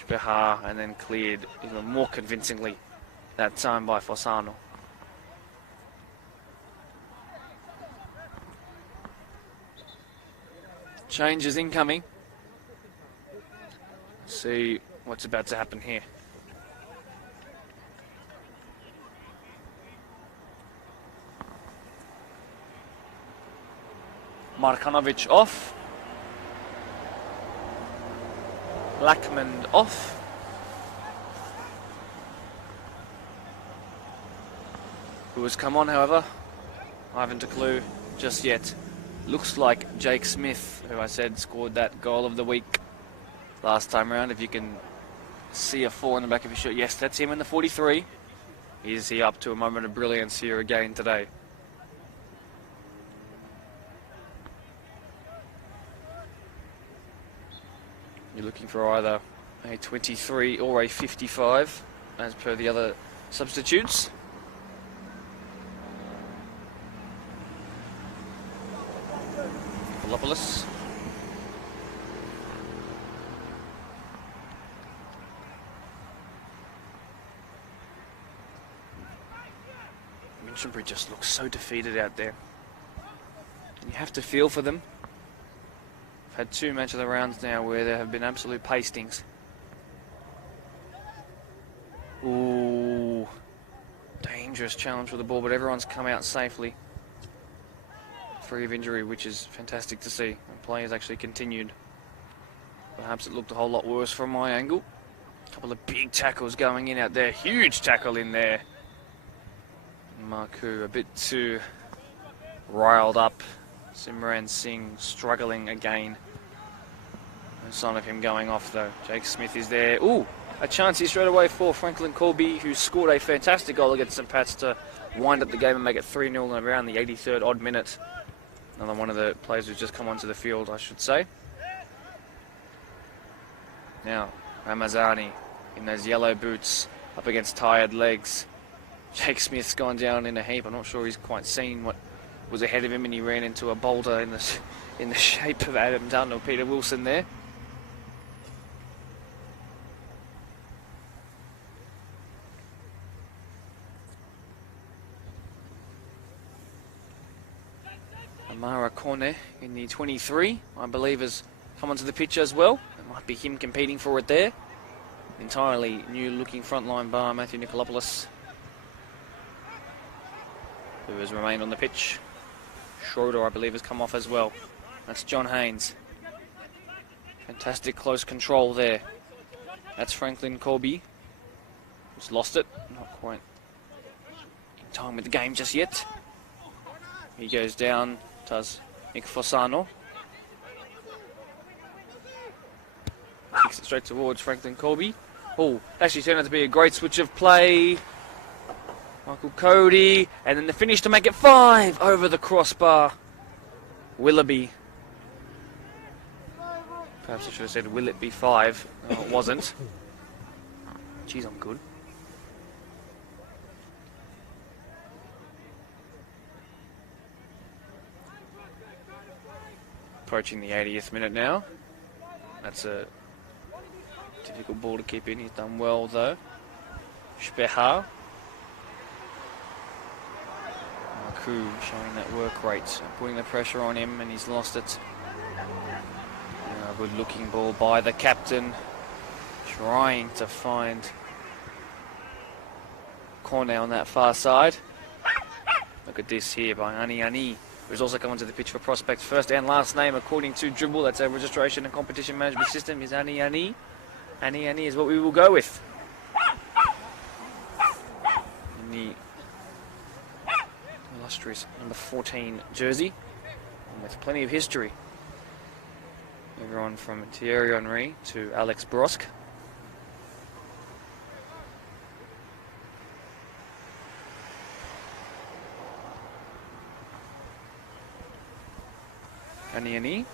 Shpeha, and then cleared even more convincingly that time by Fossano. Changes incoming. See what's about to happen here. Markanovic off. Lackman off. Who has come on, however? I haven't a clue just yet. Looks like Jake Smith, who I said scored that goal of the week last time round. If you can see a 4 in the back of his shirt. Yes, that's him in the 43. Is he up to a moment of brilliance here again today? You're looking for either a 23 or a 55, as per the other substitutes. Minchinbury. Minchinbury just looks so defeated out there. You have to feel for them. I've had 2 match of the rounds now where there have been absolute pastings. Ooh, dangerous challenge for the ball, but everyone's come out safely, free of injury, which is fantastic to see. And play has actually continued. Perhaps it looked a whole lot worse from my angle. A couple of big tackles going in out there. Huge tackle in there. Marku a bit too riled up. Simran Singh struggling again. No sign of him going off though. Jake Smith is there. Ooh, a chance here straight away for Franklin Colby, who scored a fantastic goal against St Pat's to wind up the game and make it 3-0 around the 83rd odd minute. Another one of the players who's just come onto the field, I should say. Now, Ramazani in those yellow boots up against tired legs. Jake Smith's gone down in a heap. I'm not sure he's quite seen what was ahead of him, and he ran into a boulder in the shape of Adam Dunn or Peter Wilson there. Amara Corne in the 23, I believe, has come onto the pitch as well. It might be him competing for it there. Entirely new looking frontline bar, Matthew Nikolopoulos, who has remained on the pitch. Schroeder, I believe, has come off as well. That's John Haynes. Fantastic close control there. That's Franklin Colby, who's lost it. Not quite in time with the game just yet. He goes down, does Nick Fossano. Kicks it straight towards Franklin Colby. Oh, actually turned out to be a great switch of play. Michael Cody, and then the finish to make it 5 over the crossbar. Willoughby. Perhaps I should have said, will it be 5? No, it wasn't. Jeez, I'm good. Approaching the 80th minute now. That's a difficult ball to keep in. He's done well though. Shpeha. Showing that work rate, putting the pressure on him, and he's lost it. A good looking ball by the captain, trying to find Cornet on that far side. Look at this here by Ani, who's also come onto the pitch for Prospect. First and last name according to Dribble, that's our registration and competition management system, is Ani. Ani is what we will go with. In the illustrious number 14 jersey, and with plenty of history. Everyone from Thierry Henry to Alex Brosk. Ani.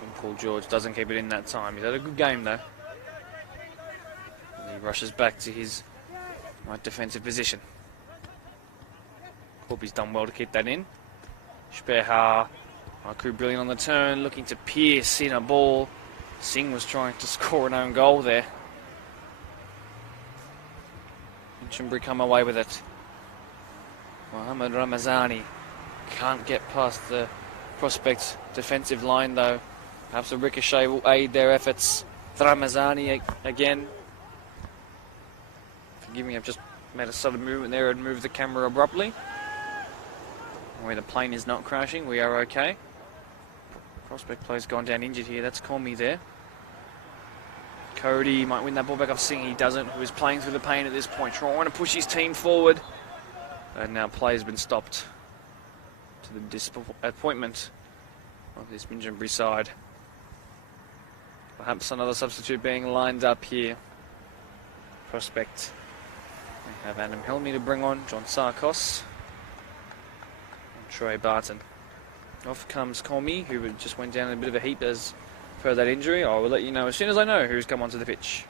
And Paul George doesn't keep it in that time. He's had a good game though. And he rushes back to his right defensive position. Corby's done well to keep that in. Speha, Marku brilliant on the turn, looking to pierce in a ball. Singh was trying to score an own goal there. Minchinbury come away with it. Mohammad Ramazani can't get past the Prospect defensive line though. Perhaps a ricochet will aid their efforts. Ramazani again. Forgive me, I've just made a sudden movement there and moved the camera abruptly. Where the plane is not crashing, we are okay. Prospect player's gone down injured here, that's Comey there. Cody might win that ball back off Singh, he doesn't, who is playing through the pain at this point, trying to push his team forward. And now play has been stopped to the disappointment of this Minchinbury side. Perhaps another substitute being lined up here. Prospect. We have Adam Helmy to bring on, John Sarkos. Troy Barton. Off comes Comey, who just went down in a bit of a heap as per that injury. I will let you know as soon as I know who's come onto the pitch.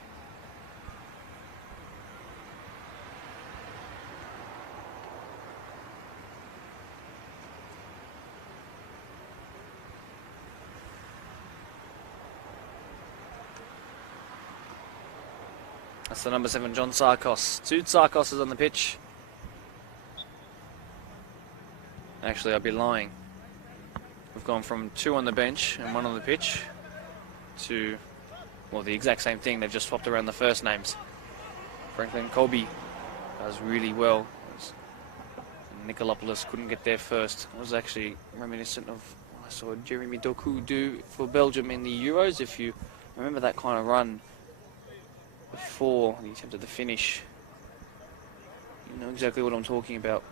That's the number 7, John Sarkos. 2 Sarkoses on the pitch. Actually, I'd be lying. We've gone from 2 on the bench and 1 on the pitch to, well, the exact same thing. They've just swapped around the first names. Franklin Colby does really well. Nicolopoulos couldn't get there first. It was actually reminiscent of what I saw Jeremy Doku do for Belgium in the Euros. If you remember that kind of run before he attempted the finish, you know exactly what I'm talking about.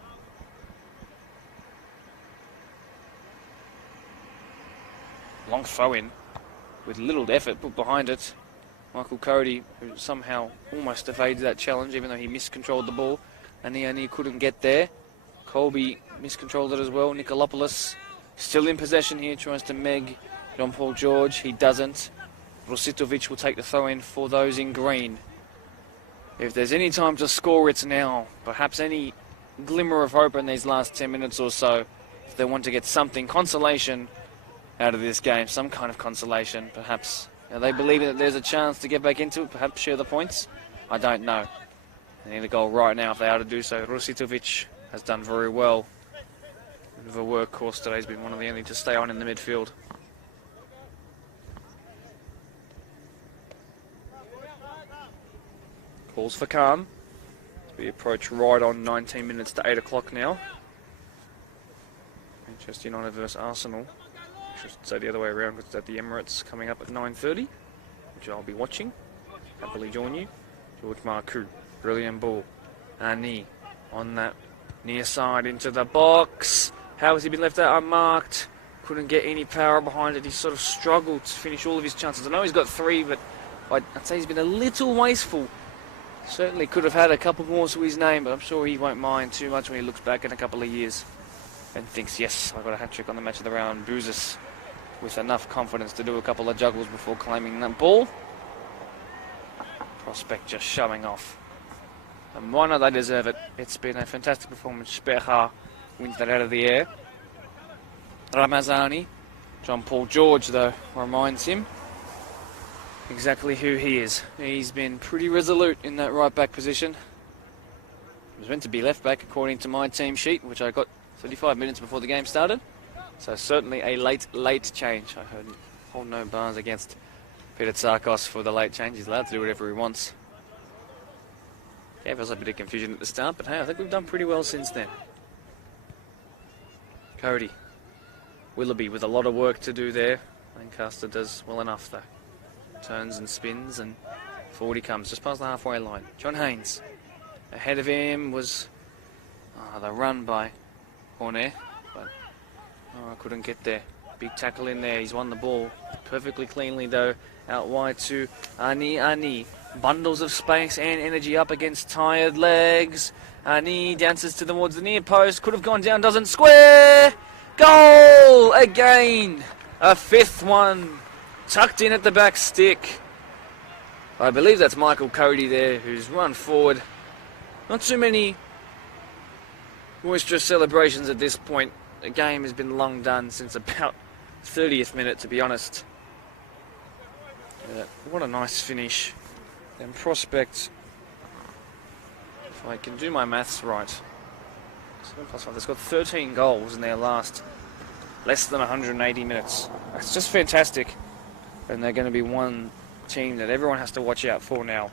Long throw in with little effort put behind it. Michael Cody, who somehow almost evaded that challenge even though he miscontrolled the ball, and he couldn't get there. Colby miscontrolled it as well. Nicolopoulos still in possession here, tries to meg Jean-Paul George. He doesn't. Rositovic will take the throw in for those in green. If there's any time to score, it's now. Perhaps any glimmer of hope in these last 10 minutes or so, if they want to get something, consolation out of this game, some kind of consolation, perhaps. Are they believing that there's a chance to get back into it, perhaps share the points? I don't know. They need a goal right now if they are to do so. Rositovic has done very well. Bit of a workhorse today. He's been one of the only to stay on in the midfield. Calls for calm. We approach right on 19 minutes to 8 o'clock now. Manchester United versus Arsenal. I should say the other way around because it's at the Emirates coming up at 9:30, which I'll be watching. Happily join you. George Marku, brilliant ball. Ani on that near side into the box. How has he been left out unmarked? Couldn't get any power behind it. He sort of struggled to finish all of his chances. I know he's got 3, but I'd say he's been a little wasteful. Certainly could have had a couple more to his name, but I'm sure he won't mind too much when he looks back in a couple of years and thinks, yes, I got a hat-trick on the match of the round. Bouzis with enough confidence to do a couple of juggles before claiming that ball. Prospect just shoving off. And why not, they deserve it. It's been a fantastic performance. Speha wins that out of the air. Ramazani, Jean-Paul George, though, reminds him exactly who he is. He's been pretty resolute in that right-back position. He was meant to be left-back according to my team sheet, which I got 35 minutes before the game started. So certainly a late change. I heard hold no bars against Peter Tsarkos for the late change. He's allowed to do whatever he wants. Gave us a bit of confusion at the start, but hey, I think we've done pretty well since then. Cody. Willoughby with a lot of work to do there. Lancaster does well enough though. Turns and spins and forward he comes, just past the halfway line. John Haynes. Ahead of him was the run by Horner, but I couldn't get there. Big tackle in there, he's won the ball perfectly cleanly though. Out wide to Ani. Bundles of space and energy up against tired legs. Ani dances towards the near post, could have gone down, doesn't square. Goal again! A fifth one, tucked in at the back stick. I believe that's Michael Cody there, who's run forward. Not too many boisterous celebrations at this point. The game has been long done since about 30th minute, to be honest. What a nice finish. And Prospect, if I can do my maths right, 7 plus 5, they've got 13 goals in their last less than 180 minutes. That's just fantastic. And they're going to be one team that everyone has to watch out for now.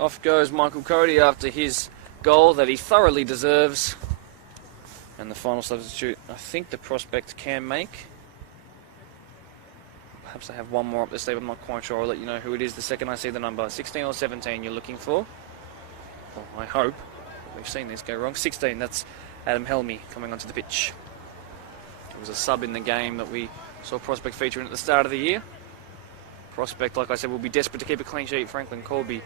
Off goes Michael Cody after his goal that he thoroughly deserves. And the final substitute, I think the Prospect can make. Perhaps I have one more up the sleeve, I'm not quite sure. I'll let you know who it is the second I see the number. 16 or 17 you're looking for? Well, I hope. We've seen this go wrong. 16, that's Adam Helmy coming onto the pitch. It was a sub in the game that we saw Prospect featuring at the start of the year. Prospect, like I said, will be desperate to keep a clean sheet. Franklin Colby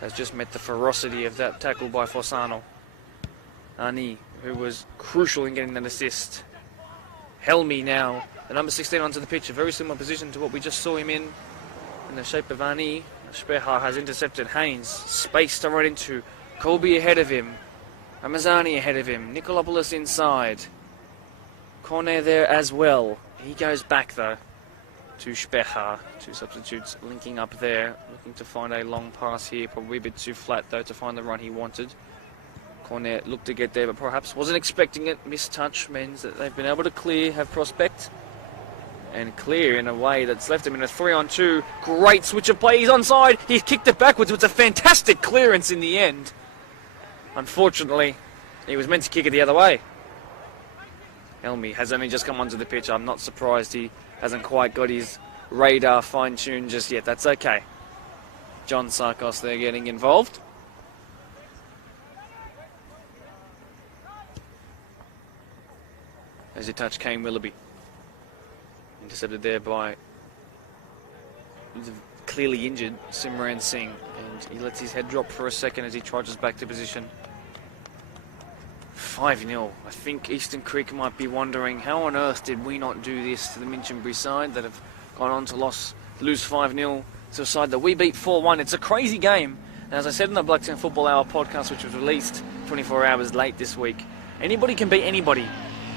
has just met the ferocity of that tackle by Fossano. Ani, who was crucial in getting that assist. Helmy now, the number 16 onto the pitch, a very similar position to what we just saw him in the shape of Ani. Speha has intercepted Haynes, space to run into. Colby ahead of him, Ramazani ahead of him, Nikolopoulos inside. Corner there as well. He goes back though to Speha. Two substitutes linking up there, looking to find a long pass here, probably a bit too flat though to find the run he wanted. Cornet looked to get there, but perhaps wasn't expecting it. Missed touch means that they've been able to clear, have Prospect, and clear in a way that's left him in a 3-on-2. Great switch of play. He's onside. He's kicked it backwards. It's a fantastic clearance in the end. Unfortunately, he was meant to kick it the other way. Helmy has only just come onto the pitch. I'm not surprised he hasn't quite got his radar fine-tuned just yet. That's okay. John Sarkos there getting involved. As he touched Kane Willoughby. Intercepted there by the clearly injured Simran Singh. And he lets his head drop for a second as he trudges back to position. 5-0. I think Eastern Creek might be wondering, how on earth did we not do this to the Minchinbury side that have gone on to lose 5-0 to a side that we beat 4-1. It's a crazy game. And as I said in the Blacktown Football Hour podcast, which was released 24 hours late this week, anybody can beat anybody.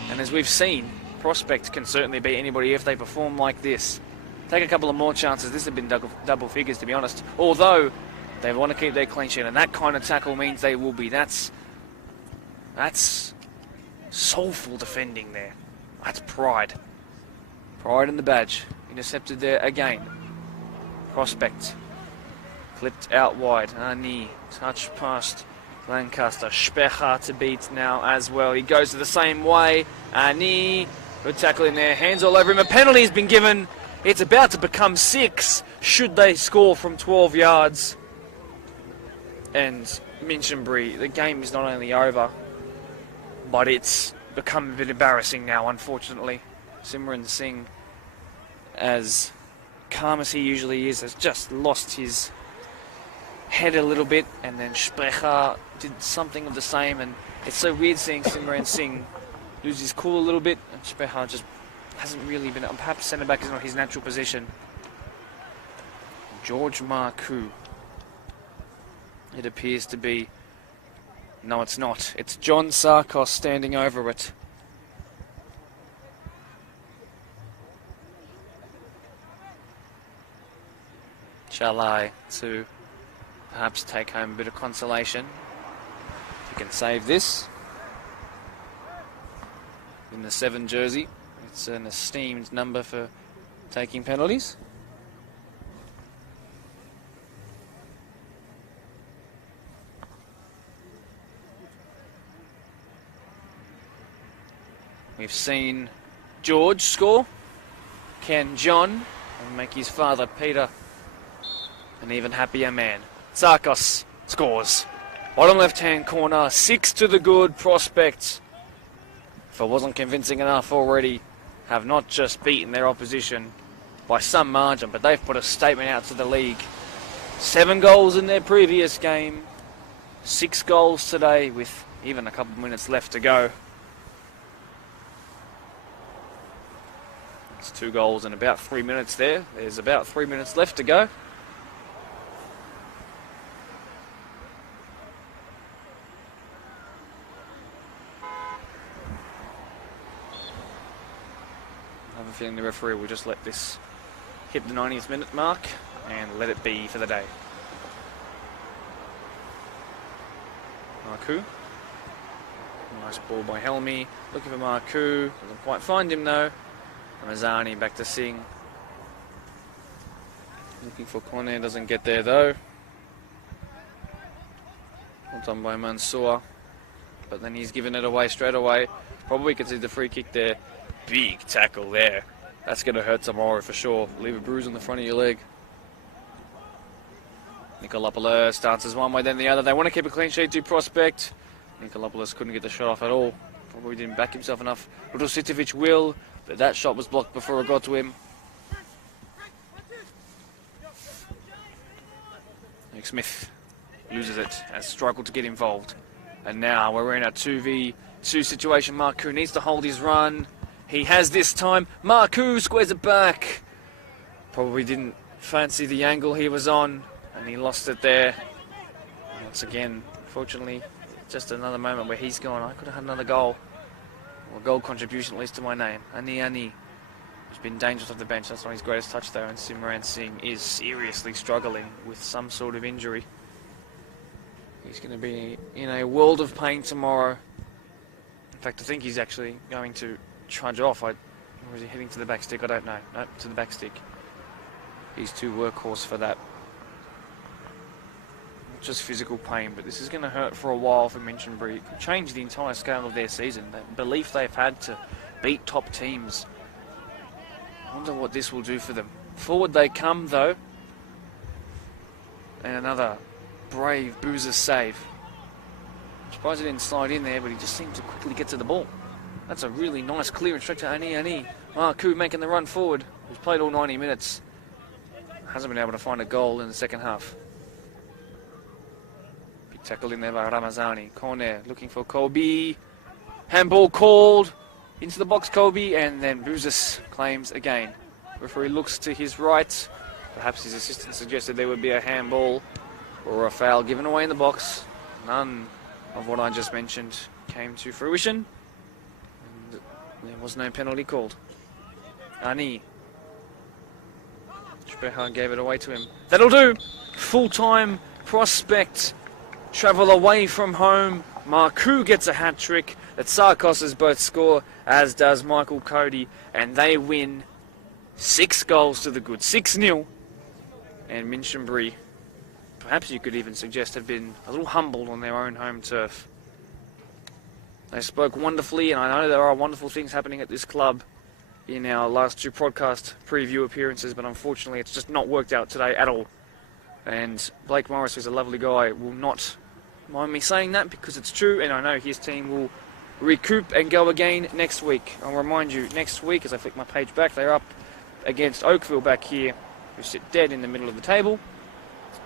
And as we've seen, Prospect can certainly beat anybody if they perform like this. Take a couple of more chances. This had been double figures, to be honest. Although, they want to keep their clean sheet, and that kind of tackle means they will be. That's soulful defending there. That's pride. Pride in the badge. Intercepted there again. Prospect. Clipped out wide. Ani. Touch past Lancaster. Specha to beat now as well. He goes the same way. Ani. Good tackle in there. Hands all over him. A penalty has been given. It's about to become 6. Should they score from 12 yards. And Minchinbury, the game is not only over, but it's become a bit embarrassing now, unfortunately. Simran Singh, as calm as he usually is, has just lost his head a little bit, and then Specha did something of the same, and it's so weird seeing Simran Singh lose his cool a little bit, and Specha just hasn't really been, perhaps centre back is not his natural position. George Marcoux. It appears to be, no it's not, it's John Sarkos standing over it. Chalai to perhaps take home a bit of consolation. If you can save this. In the 7 jersey, it's an esteemed number for taking penalties. We've seen George score, Ken John, and make his father Peter an even happier man. Sarkos scores. Bottom left-hand corner, 6 to the good. Prospects, if it wasn't convincing enough already, have not just beaten their opposition by some margin, but they've put a statement out to the league. 7 goals in their previous game, 6 goals today with even a couple of minutes left to go. It's 2 goals in about 3 minutes there. There's about 3 minutes left to go. I have a feeling the referee will just let this hit the 90th minute mark and let it be for the day. Marku. Nice ball by Helmy. Looking for Marku. Doesn't quite find him though. Ramazani back to Singh. Looking for Kone. Doesn't get there though. Well done by Mansour. But then he's given it away straight away. Probably considered the free kick there. Big tackle there. That's going to hurt tomorrow for sure. Leave a bruise on the front of your leg. Nikolopoulos dances one way then the other. They want to keep a clean sheet to Prospect. Nikolopoulos couldn't get the shot off at all. Probably didn't back himself enough. Rudositovic will, but that shot was blocked before it got to him. Nick Smith loses it, has struggled to get involved. And now we're in a 2v2 situation. Marku needs to hold his run. He has this time. Marku squares it back. Probably didn't fancy the angle he was on, and he lost it there. Once again, fortunately, just another moment where he's gone. I could have had another goal. Or a goal contribution at least to my name. Ani, who's been dangerous off the bench. That's not his greatest touch though. And Simran Singh is seriously struggling with some sort of injury. He's going to be in a world of pain tomorrow. In fact, I think he's actually going to trudge off. Or is he heading to the back stick? I don't know. Nope, to the back stick. He's too workhorse for that. Not just physical pain, but this is going to hurt for a while for Minchinbury. It could change the entire scale of their season. The belief they've had to beat top teams. I wonder what this will do for them. Forward they come, though. And another brave Boozer save. I'm surprised he didn't slide in there, but he just seemed to quickly get to the ball. That's a really nice clearance straight to Ani. Marku making the run forward. He's played all 90 minutes. Hasn't been able to find a goal in the second half. Big tackle in there by Ramazani. Corner looking for Kobe. Handball called. Into the box, Kobe, and then Bouzis claims again. Referee looks to his right. Perhaps his assistant suggested there would be a handball or a foul given away in the box. None of what I just mentioned came to fruition. And there was no penalty called. Ani. Shpeha gave it away to him. That'll do! Full-time Prospect. Travel away from home. Marku gets a hat-trick. The Tsarkoses both score, as does Michael Cody. And they win 6 goals to the good. 6-0. And Minchinbury, perhaps you could even suggest, have been a little humbled on their own home turf. They spoke wonderfully, and I know there are wonderful things happening at this club in our last 2 podcast preview appearances, but unfortunately it's just not worked out today at all. And Blake Morris, who's a lovely guy, will not mind me saying that because it's true, and I know his team will recoup and go again next week. I'll remind you, next week, as I flick my page back, they're up against Oakville back here, who sit dead in the middle of the table.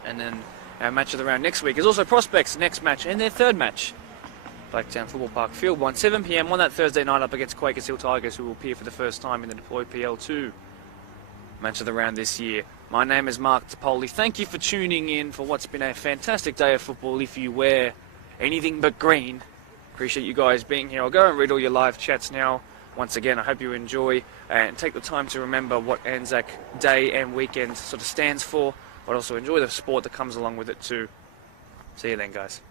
And then our match of the round next week is also Prospects' next match and their third match. Blacktown Football Park Field, 1 7 p.m. on that Thursday night up against Quakers Hill Tigers, who will appear for the first time in the Deploy PL2 match of the round this year. My name is Mark Topoli. Thank you for tuning in for what's been a fantastic day of football if you wear anything but green. Appreciate you guys being here. I'll go and read all your live chats now. Once again, I hope you enjoy and take the time to remember what Anzac Day and weekend sort of stands for, but also enjoy the sport that comes along with it too. See you then, guys.